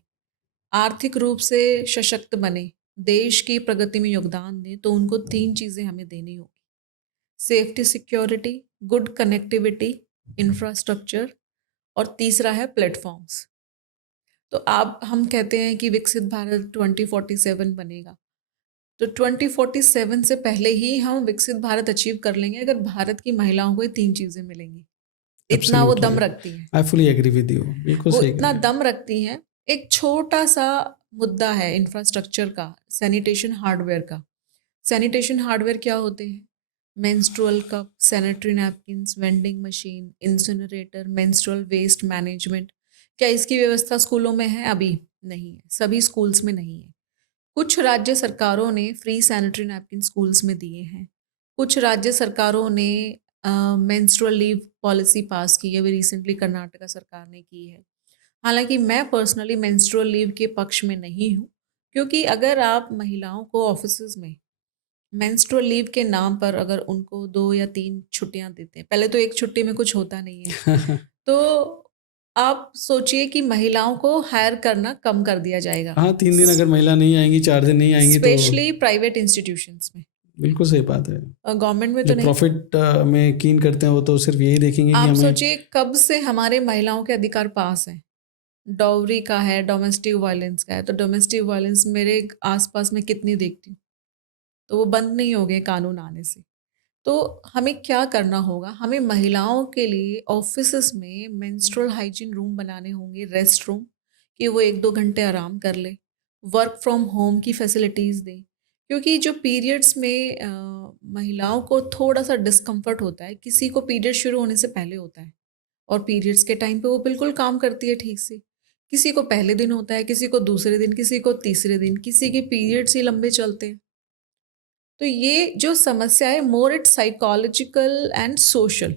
आर्थिक रूप से सशक्त बने, देश की प्रगति में योगदान दें, तो उनको 3 चीज़ें हमें देनी होगी। Safety security, good connectivity, infrastructure और तीसरा है प्लेटफॉर्म्स। तो आप हम कहते हैं कि विकसित भारत 2047 बनेगा। तो 2047 से पहले ही हम विकसित भारत अचीव कर लेंगे अगर भारत की महिलाओं को ये 3 चीज़ें मिलेंगी। इतना वो दम रखती हैं। I fully agree with you. बिल्कुल वो सही इतना कह रहे दम रखती हैं। एक छोटा सा मुद्दा है इंफ्रास्ट्रक्चर का, सैनिटेशन हार्डवेयर का। सैनिटेशन हार्डवेयर क्या होते हैं? Menstrual cup, sanitary napkins, vending machine, incinerator, menstrual waste management. क्या इसकी व्यवस्था स्कूलों में है? अभी नहीं है, सभी स्कूल्स में नहीं है। कुछ राज्य सरकारों ने फ्री सैनिटरी नैपकिन स्कूल्स में दिए हैं। कुछ राज्य सरकारों ने मेंस्ट्रुअल लीव पॉलिसी पास की है, अभी रिसेंटली कर्नाटका सरकार ने की है। हालांकि मैं पर्सनली मेंस्ट्रुअल लीव के पक्ष में नहीं हूँ, क्योंकि अगर आप महिलाओं को ऑफिसेज में मेंस्ट्रुअल लीव के नाम पर अगर उनको 2 या 3 छुट्टियां देते हैं, पहले तो एक छुट्टी में कुछ होता नहीं है, तो आप सोचिए कि महिलाओं को हायर करना कम कर दिया जाएगा। हाँ, 3 दिन अगर महिला नहीं आएंगी, 4 दिन नहीं आएंगी तो स्पेशली प्राइवेट इंस्टीट्यूशंस में। बिल्कुल सही बात है। गवर्नमेंट में तो जो नहीं। प्रॉफिट में कीन करते हैं वो तो सिर्फ यही देखेंगे कि आप हमें। सोचिए कब से हमारे महिलाओं के अधिकार पास हैं। डॉवरी का है, डोमेस्टिक वायलेंस का है। तो डोमेस्टिक वायलेंस मेरे आसपास में कितनी देखती हूँ, तो वो बंद नहीं हो गए कानून आने से। तो हमें क्या करना होगा? हमें महिलाओं के लिए ऑफिसेस में मेंस्ट्रुअल हाइजीन रूम बनाने होंगे, रेस्ट रूम, कि वो 1-2 घंटे आराम कर ले। वर्क फ्रॉम होम की फैसिलिटीज़ दें, क्योंकि जो पीरियड्स में महिलाओं को थोड़ा सा डिस्कम्फर्ट होता है। किसी को पीरियड शुरू होने से पहले होता है और पीरियड्स के टाइम पे वो बिल्कुल काम करती है ठीक से। किसी को पहले दिन होता है, किसी को दूसरे दिन, किसी को तीसरे दिन, किसी के पीरियड्स ही लंबे चलते हैं। तो ये जो समस्या है, more it psychological and social.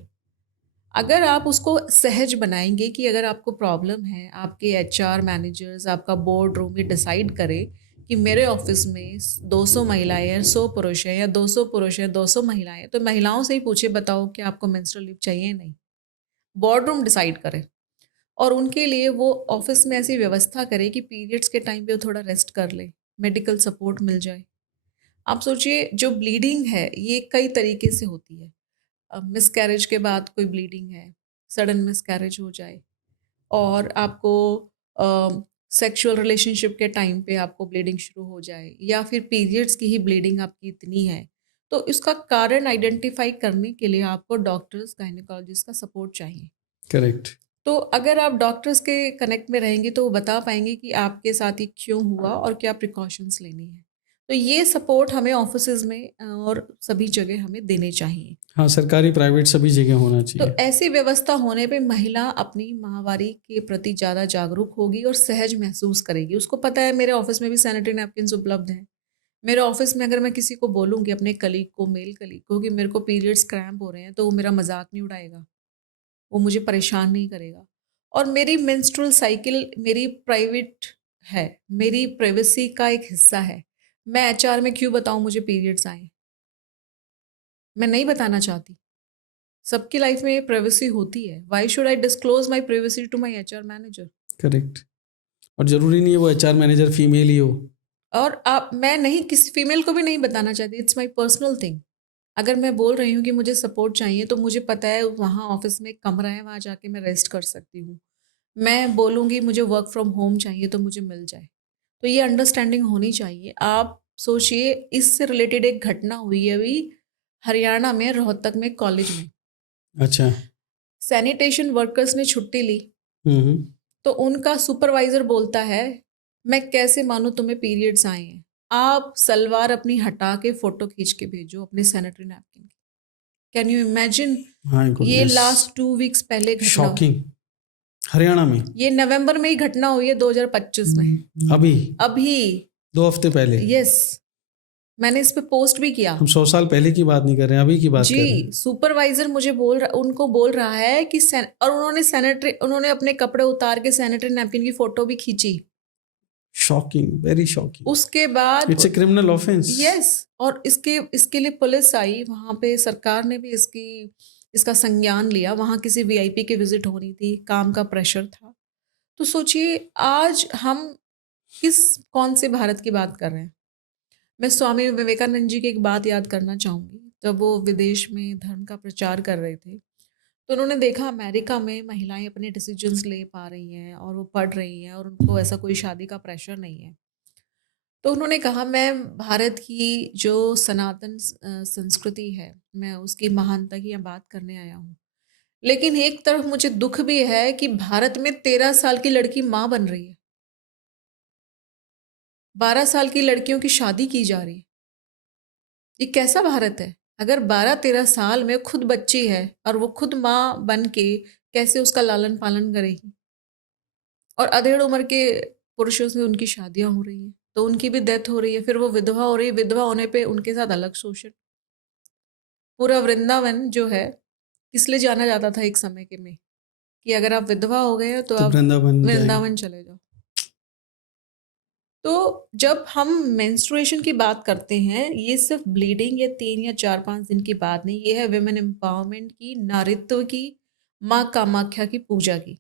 अगर आप उसको सहज बनाएंगे कि अगर आपको प्रॉब्लम है, आपके एचआर मैनेजर्स, आपका बोर्ड रूम ये डिसाइड करे कि मेरे ऑफिस में 200 महिलाएं हैं, 100 पुरुष हैं, या 200 पुरुष हैं, 200 महिलाएं हैं, तो महिलाओं से ही पूछे, बताओ कि आपको मेंस्ट्रुअल लीव चाहिए? नहीं, बोर्ड रूम डिसाइड करे और उनके लिए वो ऑफिस में ऐसी व्यवस्था करे कि पीरियड्स के टाइम पे वो थोड़ा रेस्ट कर ले, मेडिकल सपोर्ट मिल जाए। आप सोचिए जो ब्लीडिंग है ये कई तरीके से होती है। मिसकैरेज के बाद कोई ब्लीडिंग है, सडन मिसकैरेज हो जाए और आपको सेक्सुअल रिलेशनशिप के टाइम पे आपको ब्लीडिंग शुरू हो जाए या फिर पीरियड्स की ही ब्लीडिंग आपकी इतनी है, तो इसका कारण आइडेंटिफाई करने के लिए आपको डॉक्टर्स, गायनेकोलॉजिस्ट का सपोर्ट चाहिए। करेक्ट। तो अगर आप डॉक्टर्स के कनेक्ट में रहेंगे तो वो बता पाएंगे कि आपके साथ ये क्यों हुआ और क्या प्रिकॉशंस लेनी है। तो ये सपोर्ट हमें ऑफिसेज में और सभी जगह हमें देने चाहिए। हाँ, सरकारी प्राइवेट सभी जगह होना तो चाहिए। ऐसी व्यवस्था होने पे महिला अपनी माहवारी के प्रति ज़्यादा जागरूक होगी और सहज महसूस करेगी। उसको पता है मेरे ऑफिस में भी सैनिटरी नैपकिन्स उपलब्ध हैं। मेरे ऑफिस में अगर मैं किसी को बोलूँगी, अपने कलीग को, मेल कलीग को कि मेरे को पीरियड्स क्रैम्प हो रहे हैं, तो वो मेरा मजाक नहीं उड़ाएगा, वो मुझे परेशान नहीं करेगा। और मेरी मेंस्ट्रुअल साइकिल मेरी प्राइवेट है, मेरी प्राइवेसी का एक हिस्सा है। मैं एचआर में क्यों बताऊँ मुझे पीरियड्स आए? मैं नहीं बताना चाहती। सबकी लाइफ में प्राइवेसी होती है। Why should I disclose my privacy to my HR manager? Correct. और ज़रूरी नहीं है वो एचआर मैनेजर फीमेल ही हो। और आप मैं नहीं किसी फीमेल को भी नहीं बताना चाहती, इट्स माय पर्सनल थिंग। अगर मैं बोल रही हूँ कि मुझे सपोर्ट चाहिए तो मुझे पता है वहाँ ऑफिस में एक कमरा है, वहाँ जाके मैं रेस्ट कर सकती हूँ। मैं बोलूँगी मुझे वर्क फ्रॉम होम चाहिए तो मुझे मिल जाए। तो ये अंडरस्टैंडिंग होनी चाहिए। आप सोचिए इससे रिलेटेड एक घटना हुई है अभी हरियाणा में, रोहतक में कॉलेज में। अच्छा। सैनिटेशन वर्कर्स ने छुट्टी ली हम्म। तो उनका सुपरवाइजर बोलता है मैं कैसे मानूं तुम्हें पीरियड्स आए हैं। आप सलवार अपनी हटा के फोटो खींच के भेजो अपने सैनिटरी नैपकिन की। Can you imagine? हाँ, ये गुडनेस। लास्ट 2 वीक्स पहले घटना हुई। शॉकिंग। हरियाणा में ये नवंबर में ही घटना हुई है 2025 में। अभी अभी 2 हफ्ते पहले। यस, मैंने इस पे पोस्ट भी किया। हम 100 साल पहले की बात नहीं कर रहे हैं, अभी की बात कर रहे हैं। जी, सुपरवाइजर मुझे उनको बोल रहा है कि और उन्होंने अपने कपड़े उतार के सैनिटरी नैपकिन की फोटो भी खींची। Shocking, very shocking. उसके बाद it's a criminal offence. Yes, और इसके लिए पुलिस आई वहाँ पे, सरकार ने भी इसका संज्ञान लिया। वहाँ किसी वीआईपी की विजिट होनी थी, काम का प्रेशर था। तो सोचिए आज हम कौन से भारत की बात कर रहे हैं। मैं स्वामी विवेकानंद जी की एक बात याद करना चाहूँगी। जब वो विदेश में धर्म का प्रचार कर रहे थे तो उन्होंने देखा अमेरिका में महिलाएं अपने डिसीजंस ले पा रही हैं और वो पढ़ रही हैं और उनको ऐसा कोई शादी का प्रेशर नहीं है। तो उन्होंने कहा मैं भारत की जो सनातन संस्कृति है, मैं उसकी महानता की यहाँ बात करने आया हूँ। लेकिन एक तरफ मुझे दुख भी है कि भारत में 13 साल की लड़की माँ बन रही है, 12 साल की लड़कियों की शादी की जा रही है। ये कैसा भारत है? अगर 12-13 साल में खुद बच्ची है और वो खुद माँ बन के कैसे उसका लालन पालन करेगी? और अधेड़ उम्र के पुरुषों से उनकी शादियां हो रही हैं, तो उनकी भी डेथ हो रही है, फिर वो विधवा हो रही है। विधवा होने पे उनके साथ अलग शोषण। पूरा वृंदावन जो है किस लिए जाना जाता था एक समय के में कि अगर आप विधवा हो गए हो तो तो आप वृंदावन जाएंगे। वृंदावन चले जाओ। तो जब हम मेंस्ट्रुएशन की बात करते हैं, ये सिर्फ ब्लीडिंग या 3 या 4-5 दिन की बात नहीं, ये है विमेन एम्पावरमेंट की, नारीत्व की, माँ कामाख्या की पूजा की।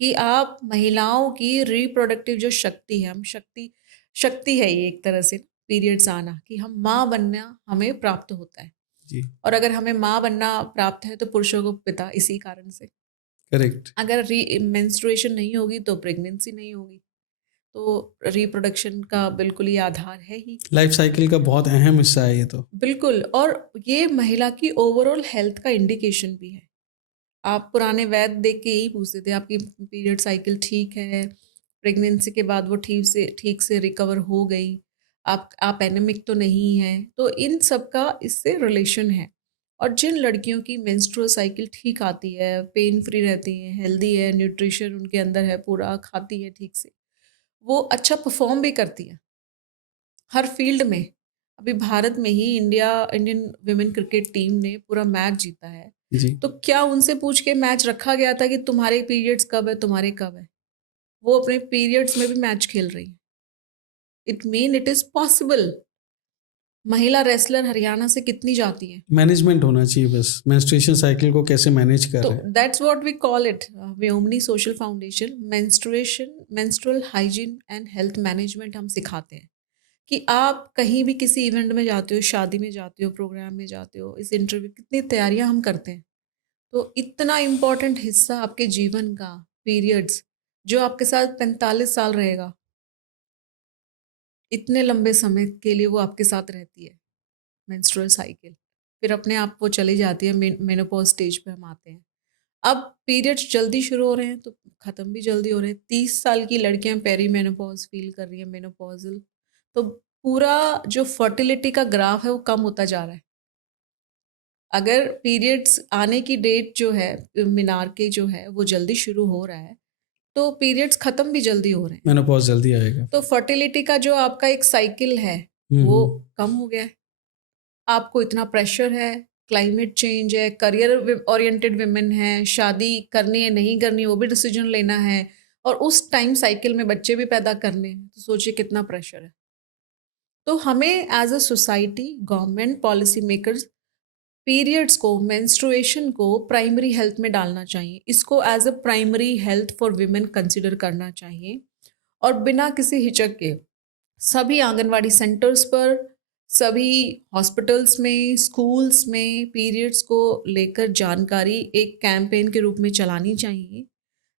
कि आप महिलाओं की रिप्रोडक्टिव जो शक्ति है, हम शक्ति है ये एक तरह से, पीरियड्स आना, कि हम माँ बनना हमें प्राप्त होता है। जी। और अगर हमें माँ बनना प्राप्त है तो पुरुषों को पिता, इसी कारण से। करेक्ट। अगर मेंस्ट्रुएशन नहीं होगी तो प्रेगनेंसी नहीं होगी। तो रिप्रोडक्शन का बिल्कुल ही आधार है ही। लाइफ साइकिल का बहुत अहम हिस्सा है ये तो। बिल्कुल, और ये महिला की ओवरऑल हेल्थ का इंडिकेशन भी है। आप पुराने वैद्य देख के यही पूछते थे आपकी पीरियड साइकिल ठीक है, प्रेगनेंसी के बाद वो ठीक से रिकवर हो गई, आप एनेमिक तो नहीं हैं। तो इन सब का इससे रिलेशन है। और जिन लड़कियों की मेंस्ट्रुअल साइकिल ठीक आती है, पेन फ्री रहती हैं, हेल्दी है, न्यूट्रिशन उनके अंदर है पूरा, खाती है ठीक से, वो अच्छा परफॉर्म भी करती हैं हर फील्ड में। अभी भारत में ही इंडियन विमेन क्रिकेट टीम ने पूरा मैच जीता है। जी। तो क्या उनसे पूछ के मैच रखा गया था कि तुम्हारे पीरियड्स कब है, तुम्हारे कब है? वो अपने पीरियड्स में भी मैच खेल रही हैं। It is possible. महिला रेसलर हरियाणा से कितनी जाती है? मैनेजमेंट होना चाहिए बस, मेंस्ट्रुएशन साइकिल को कैसे मैनेज कर तो रहे हैं। That's what we call it, Vyomini social foundation menstrual hygiene and health management हम सिखाते हैं। कि आप कहीं भी किसी इवेंट में जाते हो, शादी में जाते हो, प्रोग्राम में जाते हो, इस इंटरव्यू कितनी तैयारियां हम करते हैं। तो इतना इम्पोर्टेंट हिस्सा आपके जीवन का पीरियड्स जो आपके साथ 45 साल रहेगा, इतने लंबे समय के लिए वो आपके साथ रहती है मेंस्ट्रुअल साइकिल। फिर अपने आप वो चली जाती है, मेनोपॉज स्टेज पे हम आते हैं। अब पीरियड्स जल्दी शुरू हो रहे हैं तो ख़त्म भी जल्दी हो रहे हैं। 30 साल की लड़कियां पेरी मेनोपॉज फील कर रही हैं, मेनोपॉजल। तो पूरा जो फर्टिलिटी का ग्राफ है वो कम होता जा रहा है। अगर पीरियड्स आने की डेट जो है, मीनार के जो है वो जल्दी शुरू हो रहा है, तो पीरियड्स ख़त्म भी जल्दी हो रहे हैं। मेनोपॉज जल्दी आएगा। तो फर्टिलिटी का जो आपका एक साइकिल है हम्म, वो कम हो गया है। आपको इतना प्रेशर है, क्लाइमेट चेंज है, करियर ओरिएंटेड विमेन है, शादी करनी है नहीं करनी वो भी डिसीजन लेना है, और उस टाइम साइकिल में बच्चे भी पैदा करने हैं। तो सोचिए कितना प्रेशर है। तो हमें as a society, government, policy makers periods को, मेंस्ट्रुएशन को प्राइमरी हेल्थ में डालना चाहिए। इसको as a primary health for women consider करना चाहिए, और बिना किसी हिचक के सभी आंगनवाड़ी सेंटर्स पर, सभी हॉस्पिटल्स में, स्कूल्स में पीरियड्स को लेकर जानकारी एक कैंपेन के रूप में चलानी चाहिए।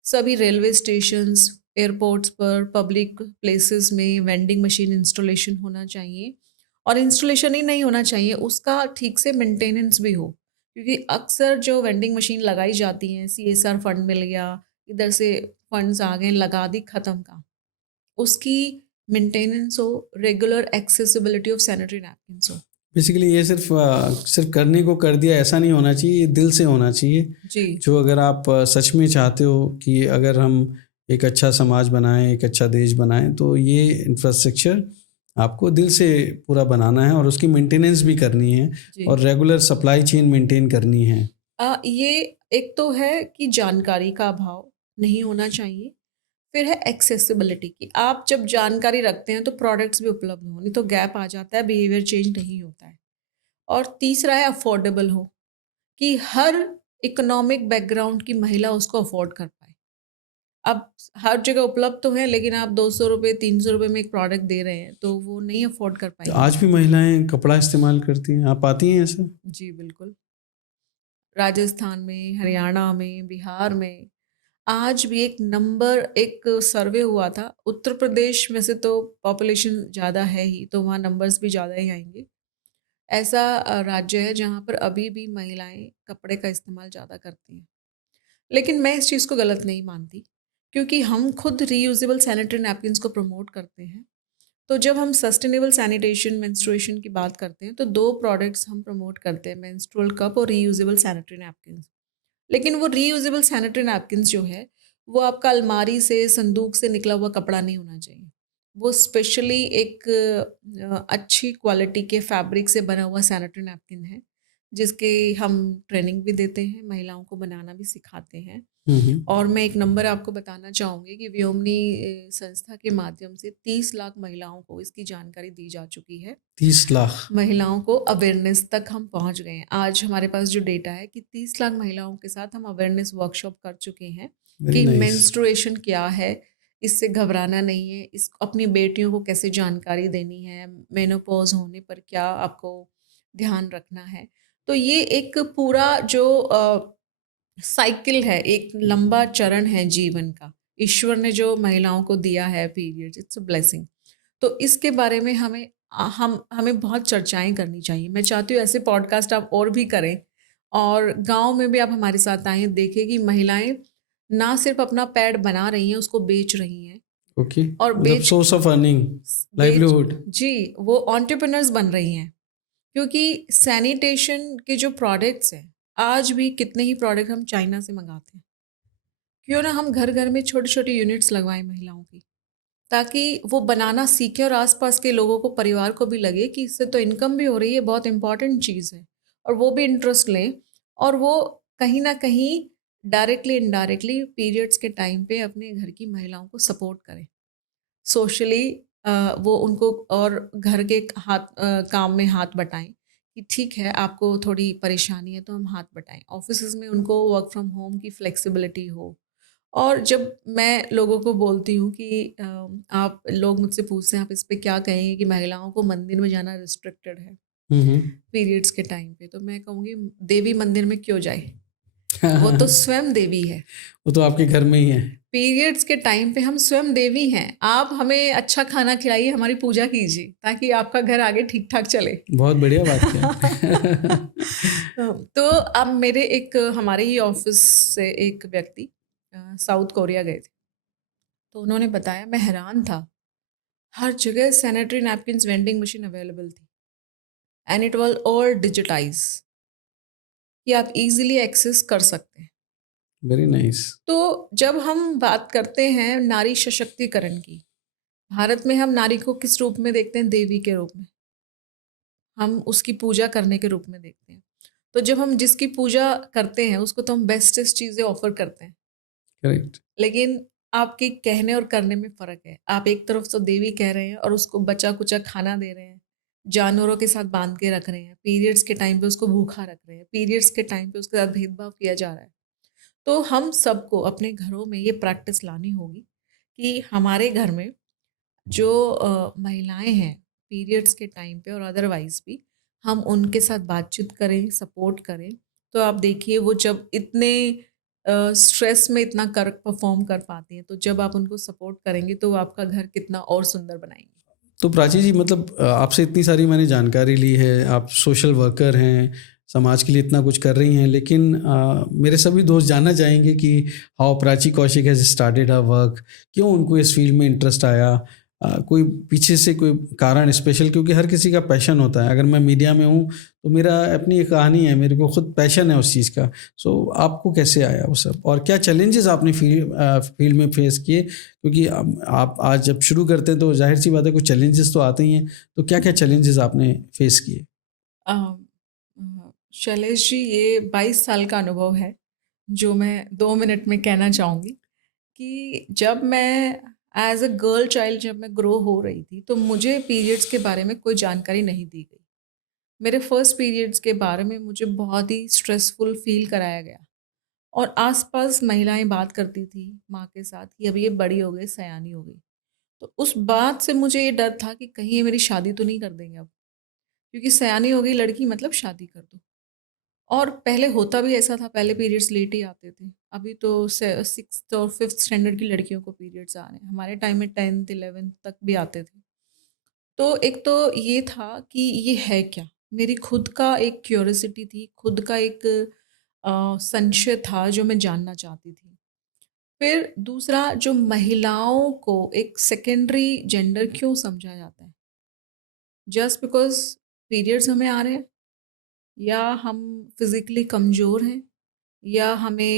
सभी रेलवे स्टेशंस, एयरपोर्ट्स पर, पब्लिक प्लेसेस में वेंडिंग मशीन इंस्टॉलेशन होना चाहिए, और इंस्टॉलेशन ही नहीं होना चाहिए, उसका ठीक से मेंटेनेंस भी हो। क्योंकि अक्सर जो वेंडिंग मशीन लगाई जाती हैं, CSR फंड मिल गया, इधर से फंड्स आ गए, लगा दी, ख़त्म काम। उसकी मेंटेनेंस हो, regular accessibility of sanitary napkins हो। बेसिकली ये सिर्फ करने को कर दिया ऐसा नहीं होना चाहिए, ये दिल से होना चाहिए। जी। जो अगर आप सच में चाहते हो कि अगर हम एक अच्छा समाज बनाएं, एक अच्छा देश बनाएं, तो ये इंफ्रास्ट्रक्चर आपको दिल से पूरा बनाना है और उसकी मेंटेनेंस भी करनी है जी। और रेगुलर सप्लाई चेन मेंटेन करनी है। ये एक तो है कि जानकारी का अभाव नहीं होना चाहिए। फिर है एक्सेसिबिलिटी की, आप जब जानकारी रखते हैं तो प्रोडक्ट्स भी उपलब्ध हो, नहीं तो गैप आ जाता है, बिहेवियर चेंज नहीं होता है। और तीसरा है अफोर्डेबल हो, कि हर इकोनॉमिक बैकग्राउंड की महिला उसको अफोर्ड कर पाए। अब हर जगह उपलब्ध तो है, लेकिन आप 200 रुपये, 300 रुपये में एक प्रोडक्ट दे रहे हैं तो वो नहीं अफोर्ड कर तो पाएंगी। आज भी महिलाएं कपड़ा इस्तेमाल करती हैं, आप पाती हैं ऐसा? जी बिल्कुल। राजस्थान में, हरियाणा में, बिहार में आज भी एक सर्वे हुआ था। उत्तर प्रदेश में से तो पॉपुलेशन ज़्यादा है ही, तो वहाँ नंबर्स भी ज़्यादा ही आएंगे। ऐसा राज्य है जहाँ पर अभी भी महिलाएं कपड़े का इस्तेमाल ज़्यादा करती हैं। लेकिन मैं इस चीज़ को गलत नहीं मानती, क्योंकि हम खुद रीयूजेबल सैनिटरी नैपकिन्स को प्रमोट करते हैं। तो जब हम सस्टेनेबल सैनिटेशन, मेंस्ट्रुएशन की बात करते हैं, तो 2 प्रोडक्ट्स हम प्रमोट करते हैं, मेंस्ट्रुअल कप और रीयूजेबल सैनिटरी नैपकिन्स। लेकिन वो रीयूजेबल सैनिटरी नैपकिन्स जो है, वो आपका अलमारी से, संदूक से निकला हुआ कपड़ा नहीं होना चाहिए। वो स्पेशली एक अच्छी क्वालिटी के फैब्रिक से बना हुआ सैनिटरी नैपकिन है, जिसके हम ट्रेनिंग भी देते हैं, महिलाओं को बनाना भी सिखाते हैं। और मैं एक नंबर आपको बताना चाहूँगी कि व्योमनी संस्था के माध्यम से 30 लाख महिलाओं को इसकी जानकारी दी जा चुकी है। 30 लाख? महिलाओं को अवेयरनेस तक हम पहुंच गए हैं। आज हमारे पास जो डेटा है कि 30 लाख महिलाओं के साथ हम अवेयरनेस वर्कशॉप कर चुके हैं वेरी कि नाइस। मेंस्ट्रुएशन क्या है, इससे घबराना नहीं है, इस अपनी बेटियों को कैसे जानकारी देनी है, मेनोपॉज होने पर क्या आपको ध्यान रखना है। तो ये एक पूरा जो साइकिल है, एक लंबा चरण है जीवन का। ईश्वर ने जो महिलाओं को दिया है पीरियड्स, इट्स अ ब्लेसिंग। तो इसके बारे में हमें बहुत चर्चाएं करनी चाहिए। मैं चाहती हूँ ऐसे पॉडकास्ट आप और भी करें, और गांव में भी आप हमारे साथ आएं, देखें कि महिलाएं ना सिर्फ अपना पैड बना रही हैं, उसको बेच रही हैं। ओके, और मतलब सोर्स ऑफ अर्निंग, बेच लाइवलीहुड। जी, वो एंटरप्रेन्योर्स बन रही हैं। क्योंकि सैनिटेशन के जो प्रोडक्ट्स हैं, आज भी कितने ही प्रोडक्ट हम चाइना से मंगाते हैं। क्यों ना हम घर घर में छोटी छोटी यूनिट्स लगवाएं महिलाओं की, ताकि वो बनाना सीखें और आसपास के लोगों को, परिवार को भी लगे कि इससे तो इनकम भी हो रही है, बहुत इंपॉर्टेंट चीज़ है, और वो भी इंटरेस्ट लें, और वो कहीं ना कहीं डायरेक्टली इनडायरेक्टली पीरियड्स के टाइम पे अपने घर की महिलाओं को सपोर्ट करें सोशली। वो उनको और घर के काम में हाथ बटाएं, कि ठीक है आपको थोड़ी परेशानी है तो हम हाथ बटाएं। ऑफिस में उनको वर्क फ्रॉम होम की फ्लेक्सिबिलिटी हो, और जब मैं लोगों को बोलती हूँ कि आप लोग मुझसे पूछते हैं आप इस पे क्या कहेंगे कि महिलाओं को मंदिर में जाना रिस्ट्रिक्टेड है हम्म। पीरियड्स के टाइम पे, तो मैं कहूँगी देवी मंदिर में क्यों जाए, वो तो स्वयं देवी है। वो तो आपके घर में ही है। पीरियड्स के टाइम पे हम स्वयं देवी हैं। आप हमें अच्छा खाना खिलाइए, हमारी पूजा कीजिए ताकि आपका घर आगे ठीक-ठाक चले। बहुत बढ़िया बात की आपने। तो अब मेरे एक हमारे ही ऑफ़िस से एक व्यक्ति साउथ कोरिया गए थे। तो उन्होंने बताया, मैं हैरान था, हर जगह sanitary napkins vending machine available थी and it was all digitize कि आप ईज़िली एक्सेस कर सकते हैं। Very nice. तो जब हम बात करते हैं नारी सशक्तिकरण की, भारत में हम नारी को किस रूप में देखते हैं? देवी के रूप में। हम उसकी पूजा करने के रूप में देखते हैं। तो जब हम जिसकी पूजा करते हैं उसको तो हम बेस्टेस्ट चीज़ें ऑफ़र करते हैं। करेक्ट। लेकिन आपके कहने और करने में फ़र्क है। आप एक तरफ तो देवी कह रहे हैं और उसको बचा-कुचा खाना दे रहे हैं, जानवरों के साथ बाँध के रख रहे हैं, पीरियड्स के टाइम पे उसको भूखा रख रहे हैं, पीरियड्स के टाइम पे उसके साथ भेदभाव किया जा रहा है। तो हम सबको अपने घरों में ये प्रैक्टिस लानी होगी कि हमारे घर में जो महिलाएँ हैं पीरियड्स के टाइम पे और अदरवाइज़ भी, हम उनके साथ बातचीत करें, सपोर्ट करें। तो आप देखिए वो जब इतने स्ट्रेस में इतना कर परफ़ॉर्म कर पाती हैं, तो जब आप उनको सपोर्ट करेंगे तो वो आपका घर कितना और सुंदर बनाएँगी। तो प्राची जी, मतलब आपसे इतनी सारी मैंने जानकारी ली है, आप सोशल वर्कर हैं, समाज के लिए इतना कुछ कर रही हैं, लेकिन मेरे सभी दोस्त जानना चाहेंगे कि how Prachi Kaushik has started her work, क्यों उनको इस फील्ड में इंटरेस्ट आया? कोई पीछे से कोई कारण स्पेशल, क्योंकि हर किसी का पैशन होता है। अगर मैं मीडिया में हूँ, तो मेरा अपनी एक कहानी है, मेरे को खुद पैशन है उस चीज़ का। सो आपको कैसे आया वो सब? और क्या चैलेंजेज़ आपने फील्ड में फेस किए? क्योंकि आप आज जब शुरू करते हैं तो ज़ाहिर-सी बात है कुछ चैलेंजेस तो आते ही हैं, तो क्या-क्या चैलेंजेस आपने फेस किए? अ, शैलेश जी, ये 22 साल का अनुभव है, जो मैं 2 मिनट में कहना चाहूँगी कि जब मैं एज़ अ गर्ल चाइल्ड जब मैं ग्रो हो रही थी, तो मुझे पीरियड्स के बारे में कोई जानकारी नहीं दी गई। मेरे फर्स्ट पीरियड्स के बारे में मुझे बहुत ही स्ट्रेसफुल फ़ील कराया गया और आस-पास महिलाएँ बात करती थी माँ के साथ कि अब ये बड़ी हो गई, सयानी हो गई। तो उस बात से मुझे ये डर था कि कहीं ये मेरी शादी तो नहीं कर देंगे अब, क्योंकि सयानी हो गई लड़की मतलब शादी कर दो। और पहले होता भी ऐसा था, पहले पीरियड्स लेट ही आते थे। अभी तो से 6th और 5th स्टैंडर्ड की लड़कियों को पीरियड्स आ रहे हैं। हमारे टाइम में 10th 11th तक भी आते थे। तो एक तो ये था कि ये है क्या? मेरी खुद का एक क्यूरियोसिटी थी, खुद का एक संशय था जो मैं जानना चाहती थी। फिर दूसरा, जो महिलाओं को एक सेकेंडरी जेंडर क्यों समझा जाता है? जस्ट बिकॉज़ पीरियड्स हमें आ रहे हैं, या हम फिज़िकली कमज़ोर हैं, या हम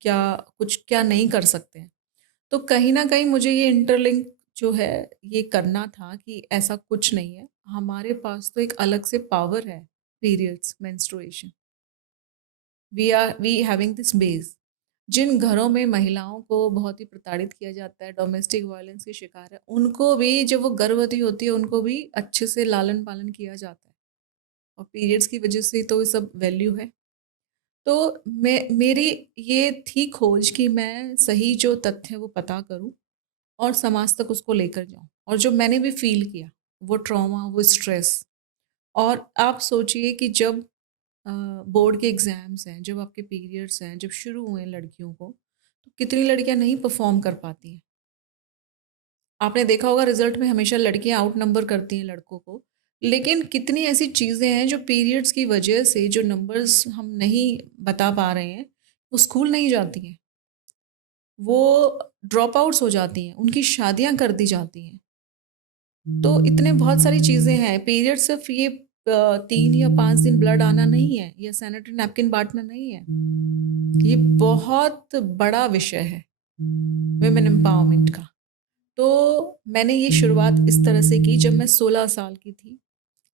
क्या कुछ क्या नहीं कर सकते हैं। तो कहीं न कहीं मुझे ये इंटरलिंक जो है ये करना था कि ऐसा कुछ नहीं है। हमारे पास तो एक अलग से पावर है, periods, menstruation. We having this base. जिन घरों में महिलाओं को बहुत ही प्रताड़ित किया जाता है, डोमेस्टिक वायलेंस के शिकार है, उनको भी जब वो गर्भवती होती है उनको भी अच्छे से लालन-पालन किया जाता है। और पीरियड्स की वज़ह से तो ये सब वैल्यू है। तो मेरी ये थी खोज कि मैं सही जो तथ्य है वो पता करूं और समाज तक उसको लेकर जाऊं, और जो मैंने भी फील किया, वो ट्रॉमा, वो स्ट्रेस। और आप सोचिए कि जब बोर्ड के एग्ज़ाम्स हैं, जब आपके पीरियड्स हैं, जब शुरू हुए हैं लड़कियों को, तो कितनी लड़कियां नहीं परफॉर्म कर पाती हैं। आपने देखा होगा रिजल्ट में हमेशा लड़कियां आउट नंबर करती हैं लड़कों को। लेकिन कितनी ऐसी चीज़ें हैं जो पीरियड्स की वजह से, जो नंबर्स हम नहीं बता पा रहे हैं, वो स्कूल नहीं जाती हैं, वो ड्रॉप आउट्स हो जाती हैं, उनकी शादियां कर दी जाती हैं। तो इतने बहुत सारी चीज़ें हैं। पीरियड सिर्फ ये 3 या 5 दिन ब्लड आना नहीं है, या सैनिटरी नैपकिन बांटना नहीं है। ये बहुत बड़ा विषय है वुमेन एम्पावरमेंट का। तो मैंने ये शुरुआत इस तरह से की जब मैं 16 साल की थी।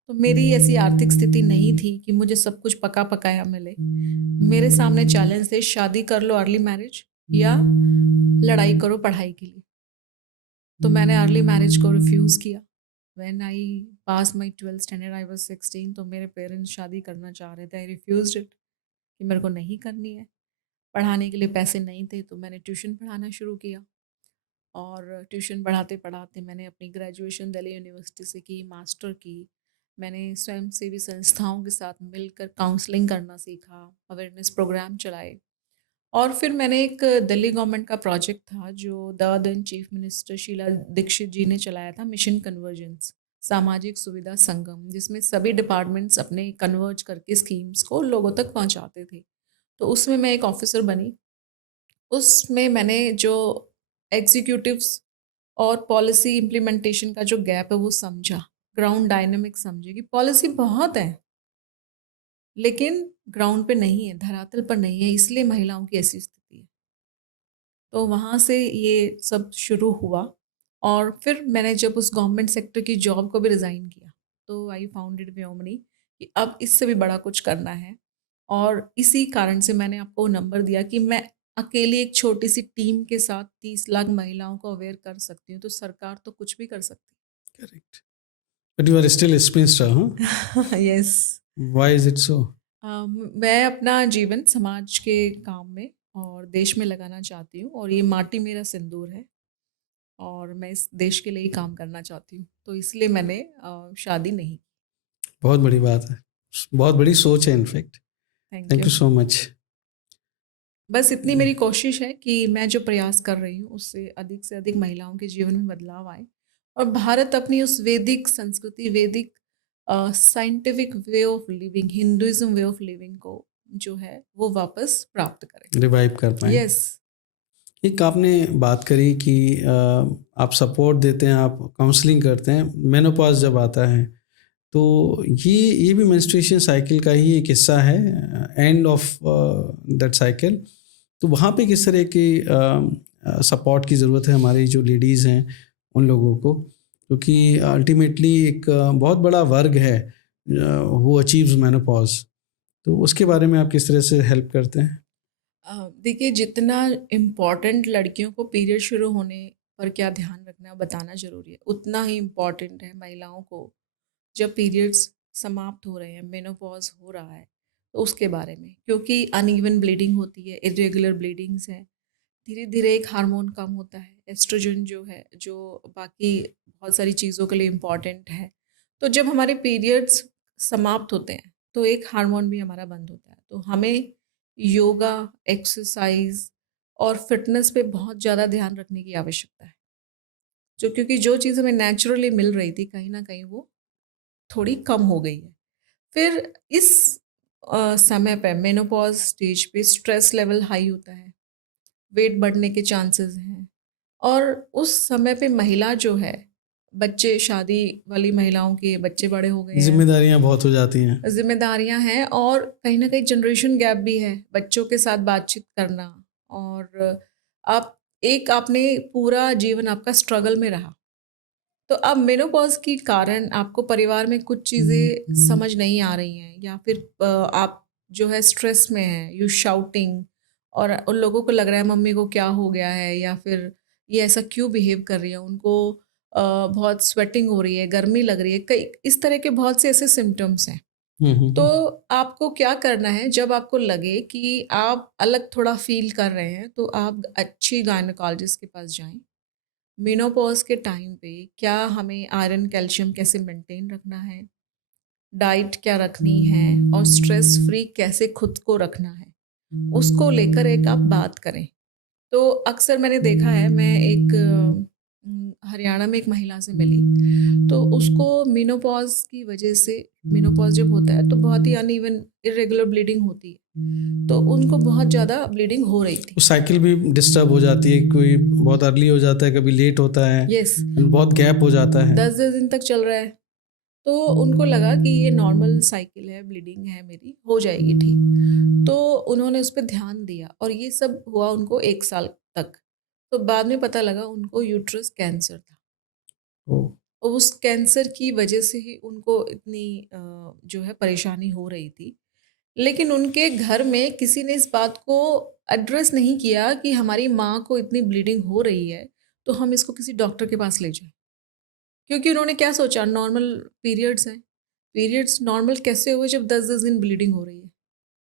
तो मेरी ऐसी आर्थिक स्थिति नहीं थी कि मुझे सब कुछ पका-पकाया मिले। मेरे सामने चैलेंज थे, शादी कर लो, अर्ली मैरिज, या लड़ाई करो पढ़ाई के लिए। तो मैंने अर्ली मैरिज को रिफ्यूज़ किया। When I pass my 12th standard I was 16, तो मेरे पेरेंट्स शादी करना चाह रहे थे। आई रिफ्यूज़्ड इट कि मेरे को नहीं करनी है। पढ़ाने के लिए पैसे नहीं थे तो मैंने ट्यूशन पढ़ाना शुरू किया और ट्यूशन पढ़ाते-पढ़ाते मैंने अपनी ग्रेजुएशन दिल्ली यूनिवर्सिटी से की, मास्टर की। मैंने स्वयंसेवी संस्थाओं के साथ मिलकर काउंसलिंग करना सीखा, अवेयरनेस प्रोग्राम चलाए और फिर मैंने एक दिल्ली गवर्नमेंट का प्रोजेक्ट था जो the then chief minister Sheila Dikshit ji ने चलाया था, मिशन कन्वर्जेंस, सामाजिक सुविधा संगम, जिसमें सभी डिपार्टमेंट्स अपने कन्वर्ज करके स्कीम्स को लोगों तक पहुंचाते थे। तो उसमें मैं एक ऑफिसर बनी। उसमें मैंने जो एग्जीक्यूटिव्स और पॉलिसी इम्प्लीमेंटेशन का जो गैप है वो समझा, ग्राउंड डायनामिक समझे कि पॉलिसी बहुत है, लेकिन ग्राउंड पे नहीं है, धरातल पर नहीं है, इसलिए महिलाओं की ऐसी स्थिति है। तो वहाँ से ये सब शुरू हुआ और फिर मैंने जब उस गवर्नमेंट सेक्टर की जॉब को भी रिज़ाइन किया, तो आई फाउंडेड व्योमनी कि अब इससे भी बड़ा कुछ करना है और इसी कारण से मैंने आपको नंबर दिया कि मैं अकेली एक छोटी-सी टीम के साथ 30 लाख महिलाओं को अवेयर कर सकती हूँ, तो सरकार तो कुछ भी कर सकती correct. But you are still spinster, हाँ? है। Yes. Why is it so? मैं अपना जीवन समाज के काम में और देश में लगाना चाहती हूँ और ये माटी मेरा सिंदूर है और मैं इस देश के लिए ही काम करना चाहती हूँ। तो इसलिए मैंने शादी नहीं की। बहुत बड़ी बात है, बहुत बड़ी सोच है in fact. Thank thank you. You so much. बस इतनी मेरी कोशिश है कि मैं जो प्रयास कर रही हूँ उससे अधिक से अधिक महिलाओं के जीवन में बदलाव आए और भारत अपनी उस वैदिक संस्कृति, वैदिक scientific way of living, Hinduism way of living को जो है वो वापस प्राप्त करे। रिवाइव कर पाए। यस। एक आपने बात करी कि आप सपोर्ट देते हैं, आप काउंसलिंग करते हैं मेनोपॉज जब आता है, तो ये भी मेंस्ट्रुएशन साइकिल का ही एक हिस्सा है, एंड ऑफ दैट साइकिल। तो वहाँ पे किस तरह की सपोर्ट की ज़रूरत है हमारी जो लेडीज़ हैं उन लोगों को, क्योंकि अल्टीमेटली एक बहुत बड़ा वर्ग है वो अचीव्स मेनोपॉज, तो उसके बारे में आप किस तरह से हेल्प करते हैं? देखिए, जितना इम्पोर्टेंट लड़कियों को पीरियड शुरू होने पर क्या ध्यान रखना बताना ज़रूरी है, उतना ही इम्पोर्टेंट है महिलाओं को जब पीरियड्स समाप्त हो रहे हैं, मेनोपॉज हो रहा है, तो उसके बारे में, क्योंकि अनइवन ब्लीडिंग होती है, इरेगुलर ब्लीडिंग्स हैं, धीरे धीरे एक हार्मोन कम होता है, एस्ट्रोजन जो है, जो बाकी बहुत सारी चीज़ों के लिए इम्पॉर्टेंट है। तो जब हमारे पीरियड्स समाप्त होते हैं तो एक हार्मोन भी हमारा बंद होता है। तो हमें योगा, एक्सरसाइज और फिटनेस पे बहुत ज़्यादा ध्यान रखने की आवश्यकता है, जो क्योंकि जो चीज़ हमें नेचुरली मिल रही थी कहीं ना कहीं वो थोड़ी कम हो गई है। फिर इस समय पे मेनोपॉज स्टेज पे स्ट्रेस लेवल हाई होता है, वेट बढ़ने के चांसेस हैं और उस समय पे महिला जो है, बच्चे, शादी वाली महिलाओं के बच्चे बड़े हो गए हैं, जिम्मेदारियां बहुत हो जाती हैं। जिम्मेदारियां हैं और कहीं ना कहीं जनरेशन गैप भी है, बच्चों के साथ बातचीत करना और आप एक आपने पूरा जीवन आपका स्ट्रगल में रहा, तो अब मेनोपॉज के कारण आपको परिवार में कुछ चीज़ें समझ नहीं आ रही हैं या फिर आप जो है स्ट्रेस में हैं, यू शाउटिंग और उन लोगों को लग रहा है मम्मी को क्या हो गया है या फिर ये ऐसा क्यों बिहेव कर रही है, उनको बहुत स्वेटिंग हो रही है, गर्मी लग रही है, कई इस तरह के बहुत से ऐसे सिम्टम्स हैं। तो हम्म। आपको क्या करना है, जब आपको लगे कि आप अलग थोड़ा फील कर रहे हैं तो आप अच्छी गायनोकोलॉजिस्ट के पास जाएं। मेनोपॉज के टाइम पे क्या हमें आयरन कैल्शियम कैसे मेंटेन रखना है, डाइट क्या रखनी है और स्ट्रेस फ्री कैसे खुद को रखना है, उसको लेकर एक आप बात करें। तो अक्सर मैंने देखा है, मैं एक हरियाणा में एक महिला से मिली, तो उसको मेनोपॉज की वजह से, मेनोपॉज जब होता है तो बहुत ही अनइवन इरेगुलर ब्लीडिंग होती है, तो उनको बहुत ज़्यादा ब्लीडिंग हो रही थी। साइकिल भी डिस्टर्ब हो जाती है, कोई बहुत अर्ली हो जाता है, कभी लेट होता है। यस। बहुत गैप हो जाता है। 10-10 दिन तक चल रहा है, तो उनको लगा कि ये नॉर्मल साइकिल है, ब्लीडिंग है, मेरी हो जाएगी ठीक। तो उन्होंने उस पर ध्यान दिया और ये सब हुआ उनको 1 साल तक। तो बाद में पता लगा उनको यूट्रस कैंसर था ओ, और उस कैंसर की वजह से ही उनको इतनी जो है परेशानी हो रही थी। लेकिन उनके घर में किसी ने इस बात को एड्रेस नहीं किया कि हमारी माँ को इतनी ब्लीडिंग हो रही है, तो हम इसको किसी डॉक्टर के पास ले जाएं। क्योंकि उन्होंने क्या सोचा, नॉर्मल पीरियड्स हैं, पीरियड्स नॉर्मल कैसे हुए जब 10-10 दिन ब्लीडिंग हो रही है।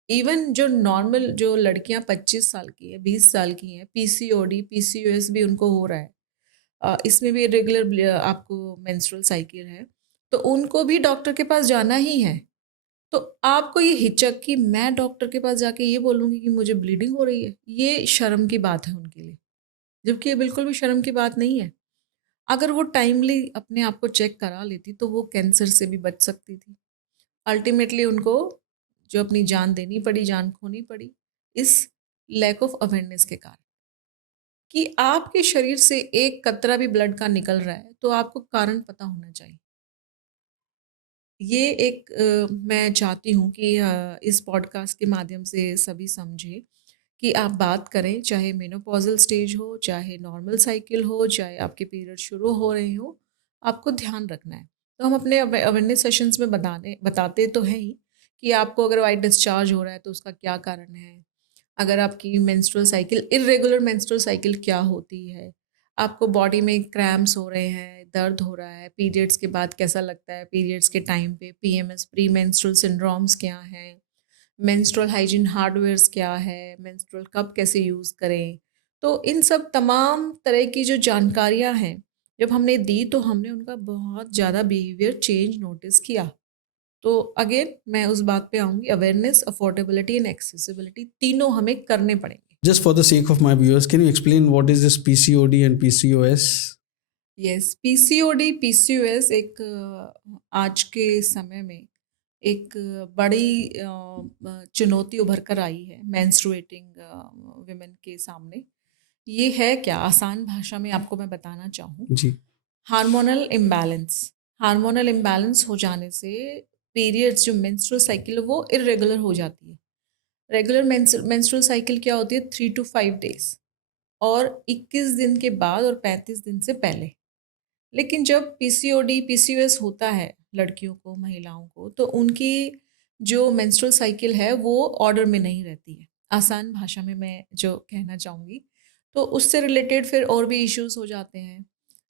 इवन जो नॉर्मल जो लड़कियां 25 साल की है, 20 साल की हैं, पीसीओडी, पीसीओएस भी उनको हो रहा है, इसमें भी इरेगुलर आपको मेंस्ट्रुअल साइकिल है, तो उनको भी डॉक्टर के पास जाना ही है। तो आपको ये हिचक कि मैं डॉक्टर के पास जाके ये बोलूँगी कि मुझे ब्लीडिंग हो रही है, ये शर्म की बात है उनके लिए, जबकि ये बिल्कुल भी शर्म की बात नहीं है। अगर वो टाइमली अपने आप को चेक करा लेती तो वो कैंसर से भी बच सकती थी। अल्टीमेटली उनको जो अपनी जान देनी पड़ी, जान खोनी पड़ी, इस लैक ऑफ अवेयरनेस के कारण। कि आपके शरीर से एक कतरा भी ब्लड का निकल रहा है, तो आपको कारण पता होना चाहिए। ये एक मैं चाहती हूँ कि इस पॉडकास्ट के माध्यम से सभी समझें कि आप बात करें, चाहे मेनोपॉज़ल स्टेज हो, चाहे नॉर्मल साइकिल हो, चाहे आपके पीरियड शुरू हो रहे हों, आपको ध्यान रखना है। तो हम अपने अवेयरनेस सेशंस में बताते तो हैं ही कि आपको अगर व्हाइट डिस्चार्ज हो रहा है तो उसका क्या कारण है। अगर आपकी menstrual cycle irregular menstrual cycle क्या होती है, आपको बॉडी में क्रैम्प्स हो रहे हैं, दर्द हो रहा है, पीरियड्स के बाद कैसा लगता है, पीरियड्स के टाइम पे पीएमएस प्री मेंस्ट्रुअल सिंड्रोम्स क्या हैं, मेंस्ट्रुअल हाइजीन हार्डवेयर्स क्या है, मेंस्ट्रुअल कप कैसे यूज़ करें। तो इन सब तमाम तरह की जो जानकारियाँ हैं, जब हमने दी तो हमने उनका बहुत ज़्यादा बिहेवियर चेंज नोटिस किया। तो अगेन मैं उस बात पे आऊँगी, अवेयरनेस, अफोर्डेबिलिटी एंड एक्सेसिबिलिटी तीनों हमें करने पड़ेंगे। Just for the sake of my viewers, can you explain what is this PCOD and PCOS? Yes, PCOD, PCOS एक आज के समय में एक बड़ी चुनौती उभर कर आई है मेंस्ट्रुएटिंग विमेन के सामने। ये है क्या, आसान भाषा में आपको मैं बताना चाहूँ, जी, हार्मोनल इम्बैलेंस। हार्मोनल इम्बैलेंस हो जाने से पीरियड्स जो मेंस्ट्रुअल साइकिल है वो इर्रेगुलर हो जाती है। रेगुलर मेंस्ट्रुअल साइकिल क्या होती है, 3 to 5 डेज और 21 दिन के बाद और 35 दिन से पहले। लेकिन जब पीसीओडी, पीसीओएस होता है लड़कियों को, महिलाओं को, तो उनकी जो मेंस्ट्रुअल साइकिल है वो ऑर्डर में नहीं रहती है। आसान भाषा में मैं जो कहना चाहूँगी, तो उससे रिलेटेड फिर और भी इश्यूज़ हो जाते हैं,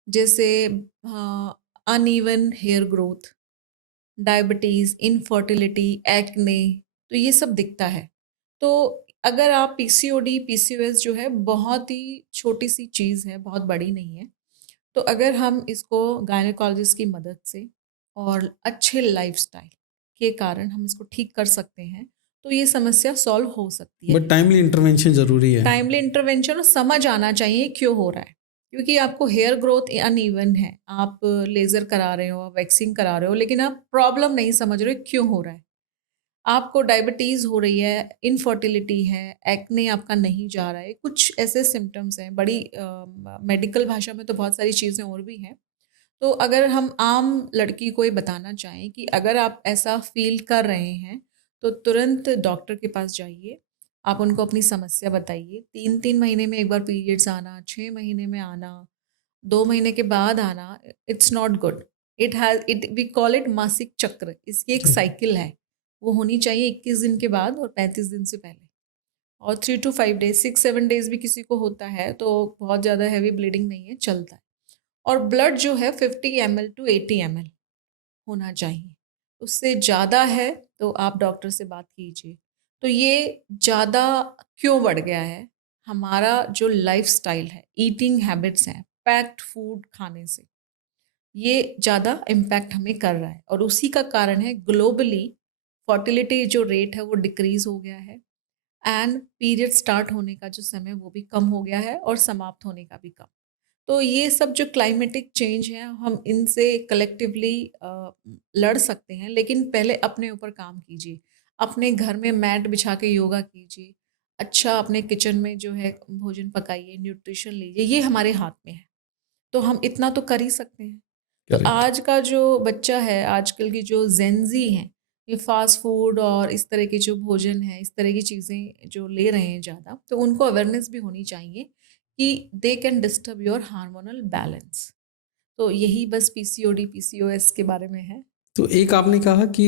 जैसे uneven hair growth, diabetes, infertility, acne, तो ये सब दिखता है। तो अगर आप पीसीओडी, पीसीओएस जो है बहुत ही छोटी-सी चीज़ है, बहुत बड़ी नहीं है। तो अगर हम इसको गायनेकोलॉजिस्ट की मदद से और अच्छे लाइफ़स्टाइल के कारण हम इसको ठीक कर सकते हैं, तो ये समस्या सॉल्व हो सकती है। बट टाइमली इंटरवेंशन ज़रूरी है। टाइमली इंटरवेंशन और समझ आना चाहिए क्यों हो रहा है, क्योंकि आपको हेयर ग्रोथ अनइवन है, आप लेज़र करा रहे हो, वैक्सिंग करा रहे हो, लेकिन आप प्रॉब्लम नहीं समझ रहे हो क्यों हो रहा है। आपको डायबिटीज़ हो रही है, इनफर्टिलिटी है, एक्ने आपका नहीं जा रहा है, कुछ ऐसे सिम्पटम्स हैं, बड़ी मेडिकल भाषा में तो बहुत सारी चीज़ें और भी हैं। तो अगर हम आम लड़की को ये बताना चाहें कि अगर आप ऐसा फ़ील कर रहे हैं, तो तुरंत डॉक्टर के पास जाइए। आप उनको अपनी समस्या बताइए। 3-3 महीने में एक बार पीरियड्स आना, 6 महीने में आना, 2 महीने के बाद आना, it's not good. It we call it मासिक चक्र। इसकी एक जी। साइकिल है। वो होनी चाहिए 21 दिन के बाद और 35 दिन से पहले। और 3 टू 5 डेज़, 6-7 डेज़ भी किसी को होता है, तो बहुत ज़्यादा हेवी ब्लीडिंग नहीं है, चलता है। और ब्लड जो है 50 ml टू 80 ml होना चाहिए। उससे ज़्यादा है तो आप डॉक्टर से बात कीजिए। तो ये ज़्यादा क्यों बढ़ गया है? हमारा जो लाइफ़स्टाइल है, ईटिंग हैबिट्स हैं, पैक्ड फूड खाने से, ये ज़्यादा इम्पैक्ट हमें कर रहा है और उसी का कारण है ग्लोबली फर्टिलिटी जो रेट है वो डिक्रीज़ हो गया है एंड पीरियड स्टार्ट होने का जो समय वो भी कम हो गया है और समाप्त होने का भी कम। तो ये सब जो क्लाइमेटिक चेंज है हम इनसे कलेक्टिवली लड़ सकते हैं, लेकिन पहले अपने ऊपर काम कीजिए। अपने घर में मैट बिछा के योगा कीजिए। अच्छा अपने किचन में जो है भोजन पकाइए, न्यूट्रिशन लीजिए, ये हमारे हाथ में है। तो हम इतना तो कर ही सकते हैं। तो करेक्ट। आज का जो बच्चा है, आजकल की जो जेनज़ी हैं, ये फ़ास्ट फूड और इस तरह के जो भोजन है, इस तरह की चीज़ें जो ले रहे हैं ज़्यादा, तो उनको अवेयरनेस भी होनी चाहिए कि they can disturb your hormonal balance. तो यही बस पीसीओडी, पीसीओएस के बारे में है। तो एक आपने कहा कि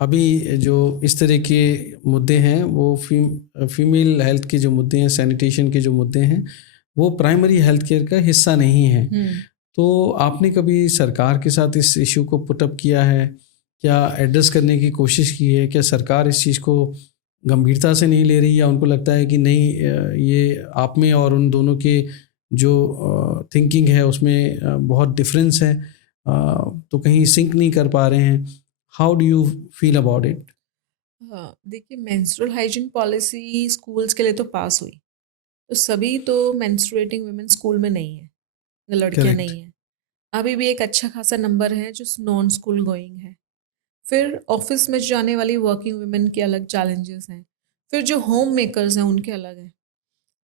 अभी जो इस तरह के मुद्दे हैं वो फीमेल हेल्थ के जो मुद्दे हैं, सैनिटेशन के जो मुद्दे हैं, वो प्राइमरी हेल्थ केयर का हिस्सा नहीं है। तो आपने कभी सरकार के साथ इस इशू को पुट अप किया है? क्या एड्रेस करने की कोशिश की है? क्या सरकार इस चीज़ को गंभीरता से नहीं ले रही, या उनको लगता है कि नहीं ये आप में और उन दोनों के जो थिंकिंग है उसमें बहुत डिफरेंस है, तो कहीं सिंक नहीं कर पा रहे हैं? How do you feel about it? हाँ, देखिए मेंस्ट्रुअल हाइजीन पॉलिसी स्कूल्स के लिए तो पास हुई, तो सभी तो मेंस्ट्रुएटिंग वुमेन स्कूल में नहीं है, लड़कियां करेक्ट। नहीं है। अभी भी एक अच्छा खासा नंबर है जो नॉन स्कूल गोइंग है। फिर ऑफिस में जाने वाली वर्किंग वुमेन के अलग चैलेंजेस हैं। फिर जो होम मेकर्स हैं उनके अलग हैं।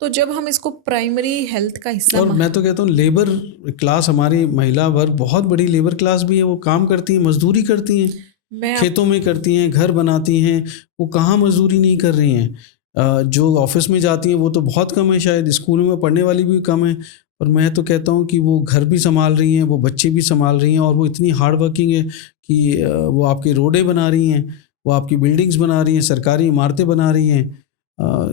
तो जब हम इसको प्राइमरी हेल्थ का हिस्सा और मैं तो कहता हूँ लेबर क्लास, हमारी महिला वर्ग बहुत बड़ी लेबर क्लास भी है, वो काम करती हैं, मजदूरी करती हैं, मैं आप खेतों में करती हैं, घर बनाती हैं, वो कहाँ मजदूरी नहीं कर रही हैं। जो ऑफिस में जाती हैं वो तो बहुत कम है, शायद स्कूलों में पढ़ने वाली भी कम है। और मैं तो कहता हूँ कि वो घर भी संभाल रही हैं, वो बच्चे भी संभाल रही हैं, और वो इतनी हार्ड वर्किंग है कि वो आपकी रोडें बना रही हैं, वो आपकी बिल्डिंग्स बना रही हैं, सरकारी इमारतें बना रही हैं।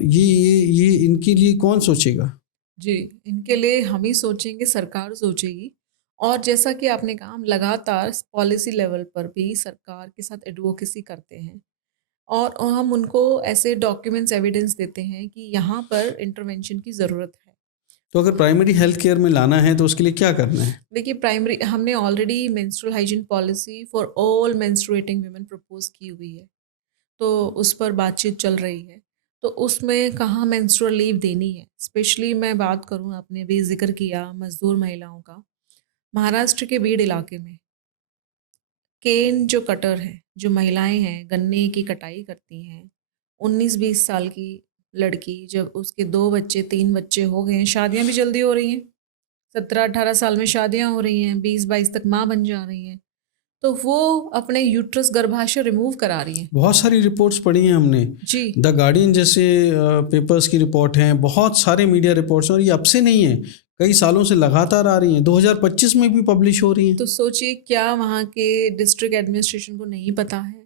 ये इनके लिए कौन सोचेगा? जी, इनके लिए हम ही सोचेंगे, सरकार सोचेगी। और जैसा कि आपने कहा, हम लगातार पॉलिसी लेवल पर भी सरकार के साथ एडवोकेसी करते हैं। और हम उनको ऐसे डॉक्यूमेंट्स एविडेंस देते हैं कि यहाँ पर इंटरवेंशन की ज़रूरत है। तो अगर प्राइमरी हेल्थ केयर में लाना है तो उसके लिए क्या करना है? देखिए, प्राइमरी हमने already menstrual hygiene policy for all menstruating women propose की हुई है, तो उस पर बातचीत चल रही है। तो उसमें कहाँ मेंस्ट्रुअल लीव देनी है, स्पेशली मैं बात करूँ, आपने भी जिक्र किया मजदूर महिलाओं का। महाराष्ट्र के बीड इलाके में केन जो कटर है, जो महिलाएं हैं गन्ने की कटाई करती हैं, 19-20 साल की लड़की, जब उसके 2 बच्चे 3 बच्चे हो गए हैं, शादियां भी जल्दी हो रही हैं, 17-18 साल में शादियां हो रही हैं, 20-22 तक माँ बन जा रही हैं, तो वो अपने यूट्रस गर्भाशय रिमूव करा रही हैं। बहुत सारी रिपोर्ट्स पढ़ी हैं हमने, जी। द गार्डियन जैसे पेपर्स की रिपोर्ट हैं, बहुत सारे मीडिया रिपोर्ट्स हैं, और ये अब से नहीं है, कई सालों से लगातार आ रही हैं, 2025 में भी पब्लिश हो रही हैं। तो सोचिए, क्या वहाँ के डिस्ट्रिक्ट एडमिनिस्ट्रेशन को नहीं पता है?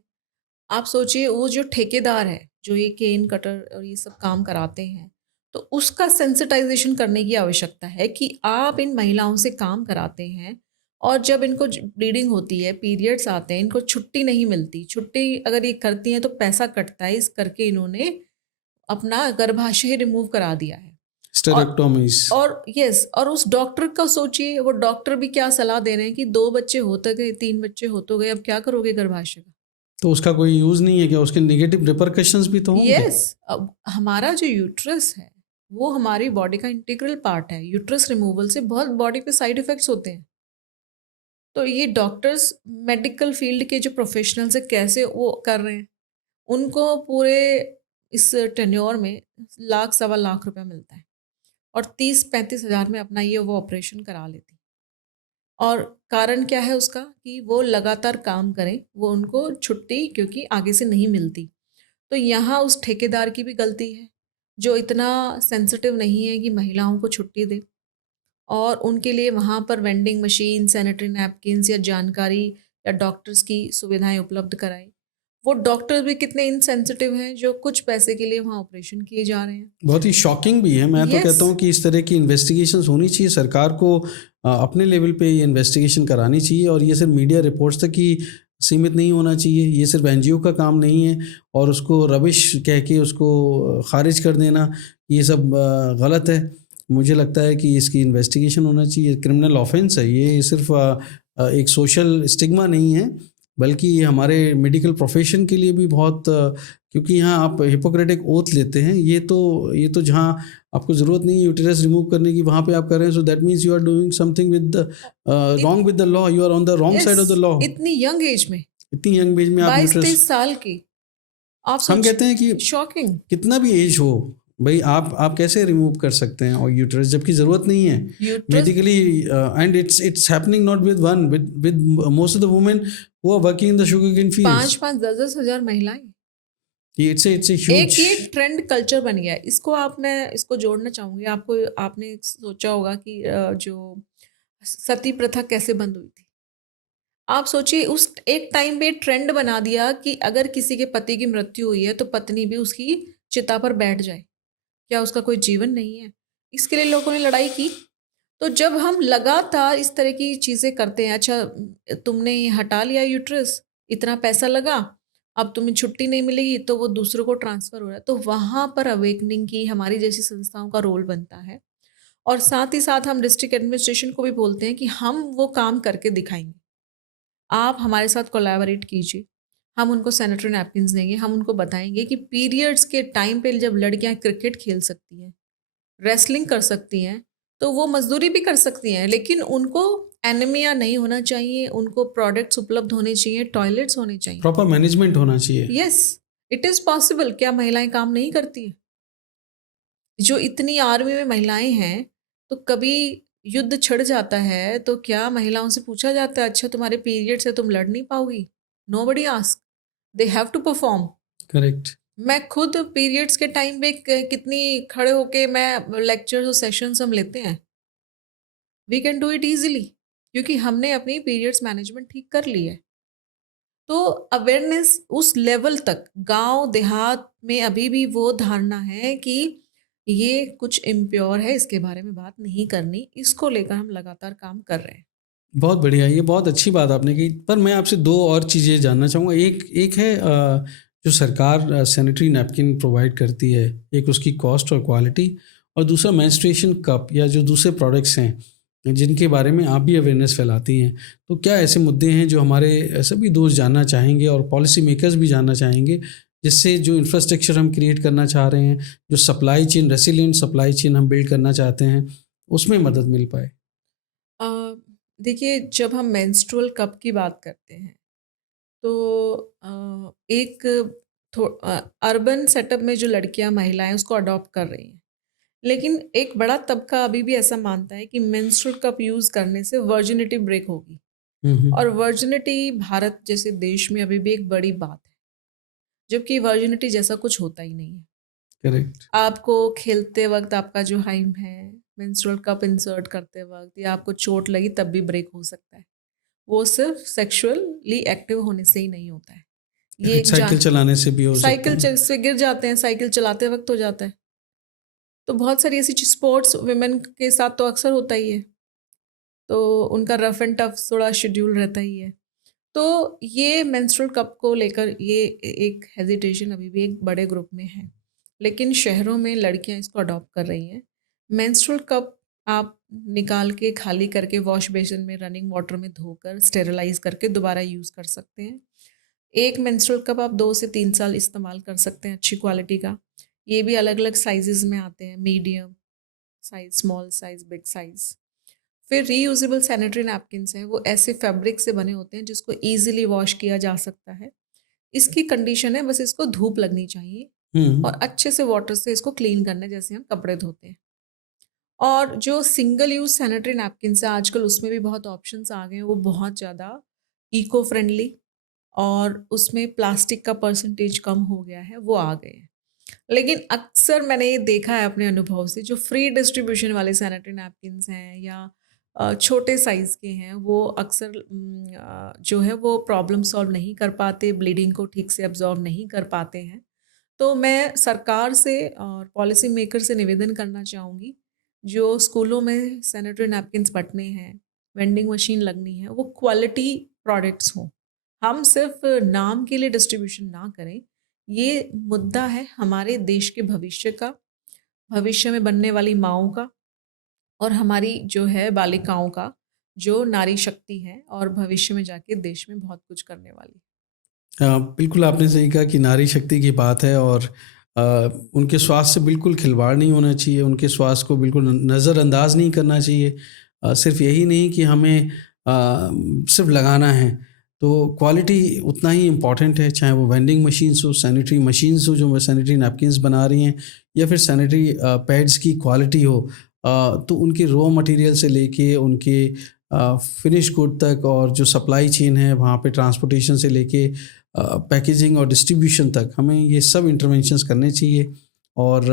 आप सोचिए, वो जो ठेकेदार है, जो ये केन कटर और ये सब काम कराते हैं, तो उसका सेंसिटाइजेशन करने की आवश्यकता है कि आप इन महिलाओं से काम कराते हैं, और जब इनको ब्लीडिंग होती है, पीरियड्स आते हैं, इनको छुट्टी नहीं मिलती। छुट्टी अगर ये करती हैं तो पैसा कटता है, इस करके इन्होंने अपना गर्भाशय रिमूव करा दिया है। और स्टेरेक्टोमीज। यस, और उस डॉक्टर का सोचिए, वो डॉक्टर भी क्या सलाह दे रहे हैं कि 2 बच्चे होते गए, 3 बच्चे होते गए, अब क्या करोगे गर्भाशय का? तो उसका कोई यूज़ नहीं है क्या? उसके नेगेटिव रिपरकशंस भी तो होंगे। यस। अब हमारा जो यूट्रस है, वो हमारी बॉडी का इंटीग्रल पार्ट है। यूट्रस रिमूवल से बहुत बॉडी पे साइड इफेक्ट्स होते हैं। तो ये डॉक्टर्स, मेडिकल फील्ड के जो प्रोफेशनल्स है, कैसे वो कर रहे हैं? उनको पूरे इस टेन्योर में लाख सवा लाख रुपया मिलता है, और 30-35 हज़ार में अपना ये वो ऑपरेशन करा लेती। और कारण क्या है उसका? कि वो लगातार काम करें, वो उनको छुट्टी क्योंकि आगे से नहीं मिलती। तो यहाँ उस ठेकेदार की भी गलती है, जो इतना सेंसिटिव नहीं है कि महिलाओं को छुट्टी दे, और उनके लिए वहाँ पर वेंडिंग मशीन, सैनिटरी नैपकिन्स या जानकारी या डॉक्टर्स की सुविधाएं उपलब्ध कराएं। वो डॉक्टर भी कितने इनसेंसिटिव हैं, जो कुछ पैसे के लिए वहाँ ऑपरेशन किए जा रहे हैं। बहुत ही शॉकिंग भी है। मैं तो यस। कहता हूँ कि इस तरह की इन्वेस्टिगेशंस होनी चाहिए, सरकार को अपने लेवल पे ये इन्वेस्टिगेशन करानी चाहिए, और ये सिर्फ मीडिया रिपोर्ट्स तक ही सीमित नहीं होना चाहिए। ये सिर्फ एनजीओ का काम नहीं है, और उसको रबिश कह के उसको खारिज कर देना, ये सब गलत है। मुझे लगता है कि इसकी इन्वेस्टिगेशन होना चाहिए। क्रिमिनल ऑफेंस है ये, सिर्फ एक सोशल स्टिग्मा नहीं है, बल्कि ये हमारे मेडिकल प्रोफेशन के लिए भी बहुत, क्योंकि यहाँ आप हिपोक्रेटिक ओथ लेते हैं, ये तो जहाँ आपको ज़रूरत नहीं है यूटेरस रिमूव करने की, वहाँ पे आप कर रहे हैं। So that means you are doing something with the wrong with the law, you are on the wrong side of the law. इतनी यंग एज में, इतनी यंग एज में आप यूटेरस, 22-23 साल की, आप हम सोच, कहते हैं कि शॉकिंग। कितना भी एज हो भाई, आप कैसे रिमूव कर सकते हैं और यूटेरस, जबकि ज़रूरत नहीं है uterus medically. And it's happening not with one, with most of the women who are working in the sugar cane fields. 5-5, 10-10 हजार महिलाएं। इट्स ए एक ह्यूज। ये ट्रेंड कल्चर बन गया है। इसको मैं इसको जोड़ना चाहूंगी आपको। आपने सोचा होगा कि जो सती प्रथा कैसे बंद हुई थी। आप सोचिए, उस एक टाइम पे ट्रेंड बना दिया कि अगर किसी के पति की मृत्यु हुई है तो पत्नी भी उसकी चिता पर बैठ जाए। क्या उसका कोई जीवन नहीं है? इसके लिए लोगों ने लड़ाई की। तो जब हम लगातार इस तरह की चीज़ें करते हैं, अच्छा तुमने ये हटा लिया यूट्रस, इतना पैसा लगा, अब तुम्हें छुट्टी नहीं मिलेगी तो वो दूसरों को ट्रांसफ़र हो रहा है। तो वहाँ पर अवेकनिंग की हमारी जैसी संस्थाओं का रोल बनता है और साथ ही साथ हम डिस्ट्रिक्ट एडमिनिस्ट्रेशन को भी बोलते हैं कि हम वो काम करके दिखाएँगे। आप हमारे साथ कोलैबोरेट कीजिए। हम उनको सैनिटरी नैपकिन्स देंगे, हम उनको बताएँगे कि पीरियड्स के टाइम पे जब लड़कियाँ क्रिकेट खेल सकती हैं, रेसलिंग कर सकती हैं, तो वो मज़दूरी भी कर सकती हैं, लेकिन उनको एनीमिया नहीं होना चाहिए, उनको प्रोडक्ट्स उपलब्ध होने चाहिए, टॉयलेट्स होने चाहिए। प्रॉपर मैनेजमेंट होना चाहिए। Yes, it is possible. क्या महिलाएँ काम नहीं करती हैं? जो इतनी आर्मी में महिलाएँ हैं, तो कभी युद्ध छिड़ जाता है, तो क्या महिलाओं से पूछा जाता है, अच्छा तुम्हारे पीरियड्स है, तुम लड़ नहीं पाओगी? Nobody asked, they have to perform. Correct. मैं खुद पीरियड्स के टाइम पे कितनी खड़े होके मैं लेक्चर्स और सेशंस हम लेते हैं। We can do it easily क्योंकि हमने अपनी पीरियड्स मैनेजमेंट ठीक कर ली है। तो अवेयरनेस उस लेवल तक गांव देहात में अभी भी वो धारणा है कि ये कुछ इम्प्योर है, इसके बारे में बात नहीं करनी। इसको लेकर हम लगातार काम कर रहे हैं। बहुत बढ़िया, ये बहुत अच्छी बात आपने की। पर मैं आपसे 2 और चीज़ें जानना चाहूँगा। एक है जो सरकार सैनिटरी नैपकिन प्रोवाइड करती है, एक उसकी कॉस्ट और क्वालिटी, और दूसरा मेंस्ट्रुएशन कप या जो दूसरे प्रोडक्ट्स हैं, जिनके बारे में आप भी अवेयरनेस फैलाती हैं। तो क्या ऐसे मुद्दे हैं जो हमारे सभी दोस्त जानना चाहेंगे और पॉलिसी मेकर्स भी जानना चाहेंगे, जिससे जो इंफ्रास्ट्रक्चर हम क्रिएट करना चाह रहे हैं, जो सप्लाई चेन, रेसिलिएंट सप्लाई चेन हम बिल्ड करना चाहते हैं, उसमें मदद मिल पाए? अ, देखिए, जब हम मेंस्ट्रुअल कप की बात करते हैं तो एक अर्बन सेटअप में जो लड़कियां महिलाएं उसको अडॉप्ट कर रही हैं, लेकिन एक बड़ा तबका अभी भी ऐसा मानता है कि मेंस्ट्रुअल कप यूज़ करने से वर्जिनिटी ब्रेक होगी। हुँ, हुँ। और वर्जिनिटी भारत जैसे देश में अभी भी एक बड़ी बात है, जबकि वर्जिनिटी जैसा कुछ होता ही नहीं है। करेक्ट। आपको खेलते वक्त आपका जो हाइम है, मेंस्ट्रुअल कप इंसर्ट करते वक्त या आपको चोट लगी तब भी ब्रेक हो सकता है। वो सिर्फ सेक्सुअली एक्टिव होने से ही नहीं होता है। ये करेक्ट, एक साइकिल जान चलाने से भी हो सकता साइकिल है। से गिर जाते हैं, साइकिल चलाते वक्त हो जाता है। तो बहुत सारी ऐसी स्पोर्ट्स वुमेन के साथ तो अक्सर होता ही है। तो उनका रफ एंड टफ थोड़ा शेड्यूल रहता ही है। तो ये मेंस्ट्रुअल कप को लेकर ये एक हेजिटेशन अभी भी एक बड़े ग्रुप में है, लेकिन शहरों में लड़कियां इसको अडॉप्ट कर रही हैं। मेंस्ट्रुअल कप आप निकाल के खाली करके वॉश बेसिन में रनिंग वाटर में धोकर स्टेरलाइज करके दोबारा यूज़ कर सकते हैं। एक मेंस्ट्रुअल कप आप 2 से 3 साल इस्तेमाल कर सकते हैं अच्छी क्वालिटी का। ये भी अलग अलग साइजेस में आते हैं, medium size, small size, big size. फिर रीयूजेबल सैनिटरी नैपकिन्स हैं, वो ऐसे फैब्रिक से बने होते हैं जिसको ईजिली वॉश किया जा सकता है। इसकी कंडीशन है बस इसको धूप लगनी चाहिए हुँ, और अच्छे से वाटर से इसको क्लीन करना है जैसे हम कपड़े धोते हैं। और जो सिंगल यूज़ सैनिटरी नैपकिन्स है आजकल उसमें भी बहुत ऑप्शंस आ गए हैं, वो बहुत ज़्यादा इको फ्रेंडली और उसमें प्लास्टिक का परसेंटेज कम हो गया है, वो आ गए हैं। लेकिन अक्सर मैंने ये देखा है अपने अनुभव से, जो फ्री डिस्ट्रीब्यूशन वाले सैनिटरी नैपकिन्स हैं या छोटे साइज़ के हैं, वो अक्सर जो है वो प्रॉब्लम सॉल्व नहीं कर पाते, ब्लीडिंग को ठीक से अब्ज़ॉर्ब नहीं कर पाते हैं। तो मैं सरकार से और पॉलिसी मेकर से निवेदन करना चाहूँगी, जो स्कूलों में सैनिटरी नैपकिन्स बँटने हैं, वेंडिंग मशीन लगनी है, वो क्वालिटी प्रोडक्ट्स हों। हम सिर्फ नाम के लिए डिस्ट्रीब्यूशन ना करें। ये मुद्दा है हमारे देश के भविष्य का, भविष्य में बनने वाली माँओं का और हमारी जो है बालिकाओं का, जो नारी शक्ति है और भविष्य में जाके देश में बहुत कुछ करने वाली। बिल्कुल आपने सही कहा कि नारी शक्ति की बात है, और अ, उनके स्वास्थ्य से बिल्कुल खिलवाड़ नहीं होना चाहिए, उनके स्वास्थ्य को बिल्कुल नज़रअंदाज नहीं करना चाहिए। सिर्फ़ यही नहीं कि हमें सिर्फ़ लगाना है, तो क्वालिटी उतना ही इम्पॉर्टेंट है, चाहे वो वेंडिंग मशीन्स हो, सैनिटरी मशीन्स हो जो सैनिटरी नैपकिन्स बना रही हैं, या फिर सैनिटरी पैड्स की क्वालिटी हो। तो उनके रॉ मटेरियल से लेके उनके फिनिश गुड तक, और जो सप्लाई चेन है वहाँ पे ट्रांसपोर्टेशन से लेके पैकेजिंग और डिस्ट्रीब्यूशन तक, हमें ये सब इंटरवेंशंस करने चाहिए। और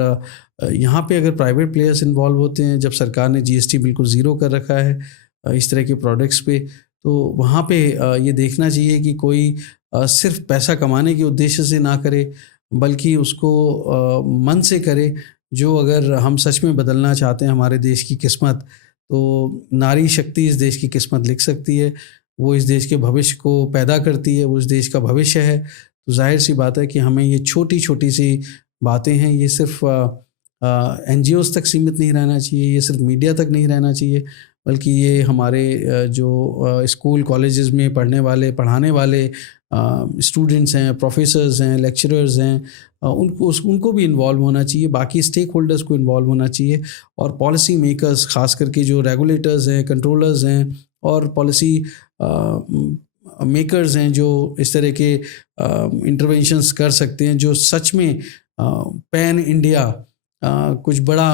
यहाँ पे अगर प्राइवेट प्लेयर्स इन्वॉल्व होते हैं, जब सरकार ने जीएसटी बिल्कुल ज़ीरो कर रखा है इस तरह के प्रोडक्ट्स पे, तो वहाँ पे ये देखना चाहिए कि कोई सिर्फ पैसा कमाने के उद्देश्य से ना करे, बल्कि उसको मन से करे। जो अगर हम सच में बदलना चाहते हैं हमारे देश की किस्मत, तो नारी शक्ति इस देश की किस्मत लिख सकती है। वो इस देश के भविष्य को पैदा करती है, वो इस देश का भविष्य है। तो जाहिर सी बात है कि हमें ये छोटी छोटी सी बातें हैं, ये सिर्फ NGOs तक सीमित नहीं रहना चाहिए, ये सिर्फ मीडिया तक नहीं रहना चाहिए, बल्कि ये हमारे जो स्कूल कॉलेजेस में पढ़ाने वाले स्टूडेंट्स हैं, प्रोफेसर्स हैं, लेक्चरर्स हैं, उनको भी इन्वॉल्व होना चाहिए, बाकी स्टेक होल्डर्स को इन्वॉल्व होना चाहिए, और पॉलिसी मेकर्स, ख़ास करके जो रेगुलेटर्स हैं, कंट्रोलर्स हैं और पॉलिसी मेकर्स हैं, जो इस तरह के इंटरवेंशंस कर सकते हैं, जो सच में पैन इंडिया कुछ बड़ा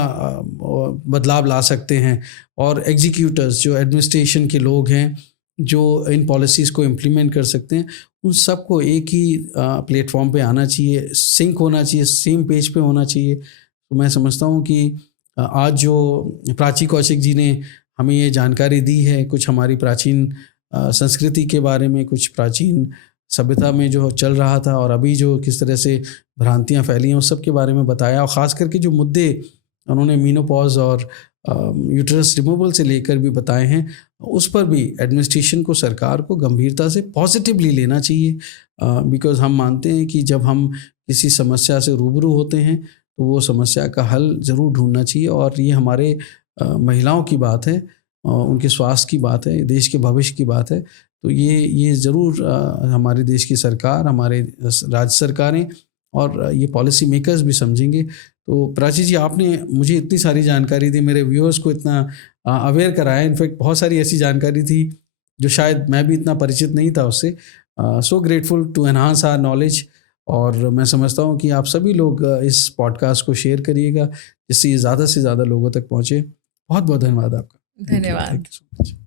बदलाव ला सकते हैं, और एग्जीक्यूटर्स, जो एडमिनिस्ट्रेशन के लोग हैं, जो इन पॉलिसीज़ को इम्प्लीमेंट कर सकते हैं, उन सबको एक ही प्लेटफॉर्म पे आना चाहिए, सिंक होना चाहिए, सेम पेज पे होना चाहिए। तो मैं समझता हूँ कि आज जो प्राची कौशिक जी ने हमें ये जानकारी दी है, कुछ हमारी प्राचीन संस्कृति के बारे में, कुछ प्राचीन सभ्यता में जो चल रहा था, और अभी जो किस तरह से भ्रांतियाँ फैली हैं, उस सब के बारे में बताया, और ख़ास करके जो मुद्दे उन्होंने मीनोपॉज और यूट्रस रिमूवल से लेकर भी बताए हैं, उस पर भी एडमिनिस्ट्रेशन को, सरकार को गंभीरता से पॉजिटिवली लेना चाहिए, बिकॉज़ हम मानते हैं कि जब हम किसी समस्या से रूबरू होते हैं तो वो समस्या का हल ज़रूर ढूंढना चाहिए, और ये हमारे महिलाओं की बात है, उनके स्वास्थ्य की बात है, देश के भविष्य की बात है। तो ये ज़रूर हमारे देश की सरकार, हमारे राज्य सरकारें और ये पॉलिसी मेकर्स भी समझेंगे। तो प्राची जी, आपने मुझे इतनी सारी जानकारी दी, मेरे व्यूअर्स को इतना अवेयर कराया, इनफैक्ट बहुत सारी ऐसी जानकारी थी जो शायद मैं भी इतना परिचित नहीं था उससे। So grateful to enhance our knowledge, और मैं समझता हूँ कि आप सभी लोग इस पॉडकास्ट को शेयर करिएगा, जिससे ये ज़्यादा से ज़्यादा लोगों तक पहुँचे। बहुत बहुत धन्यवाद आपका। धन्यवाद। Thank you so much.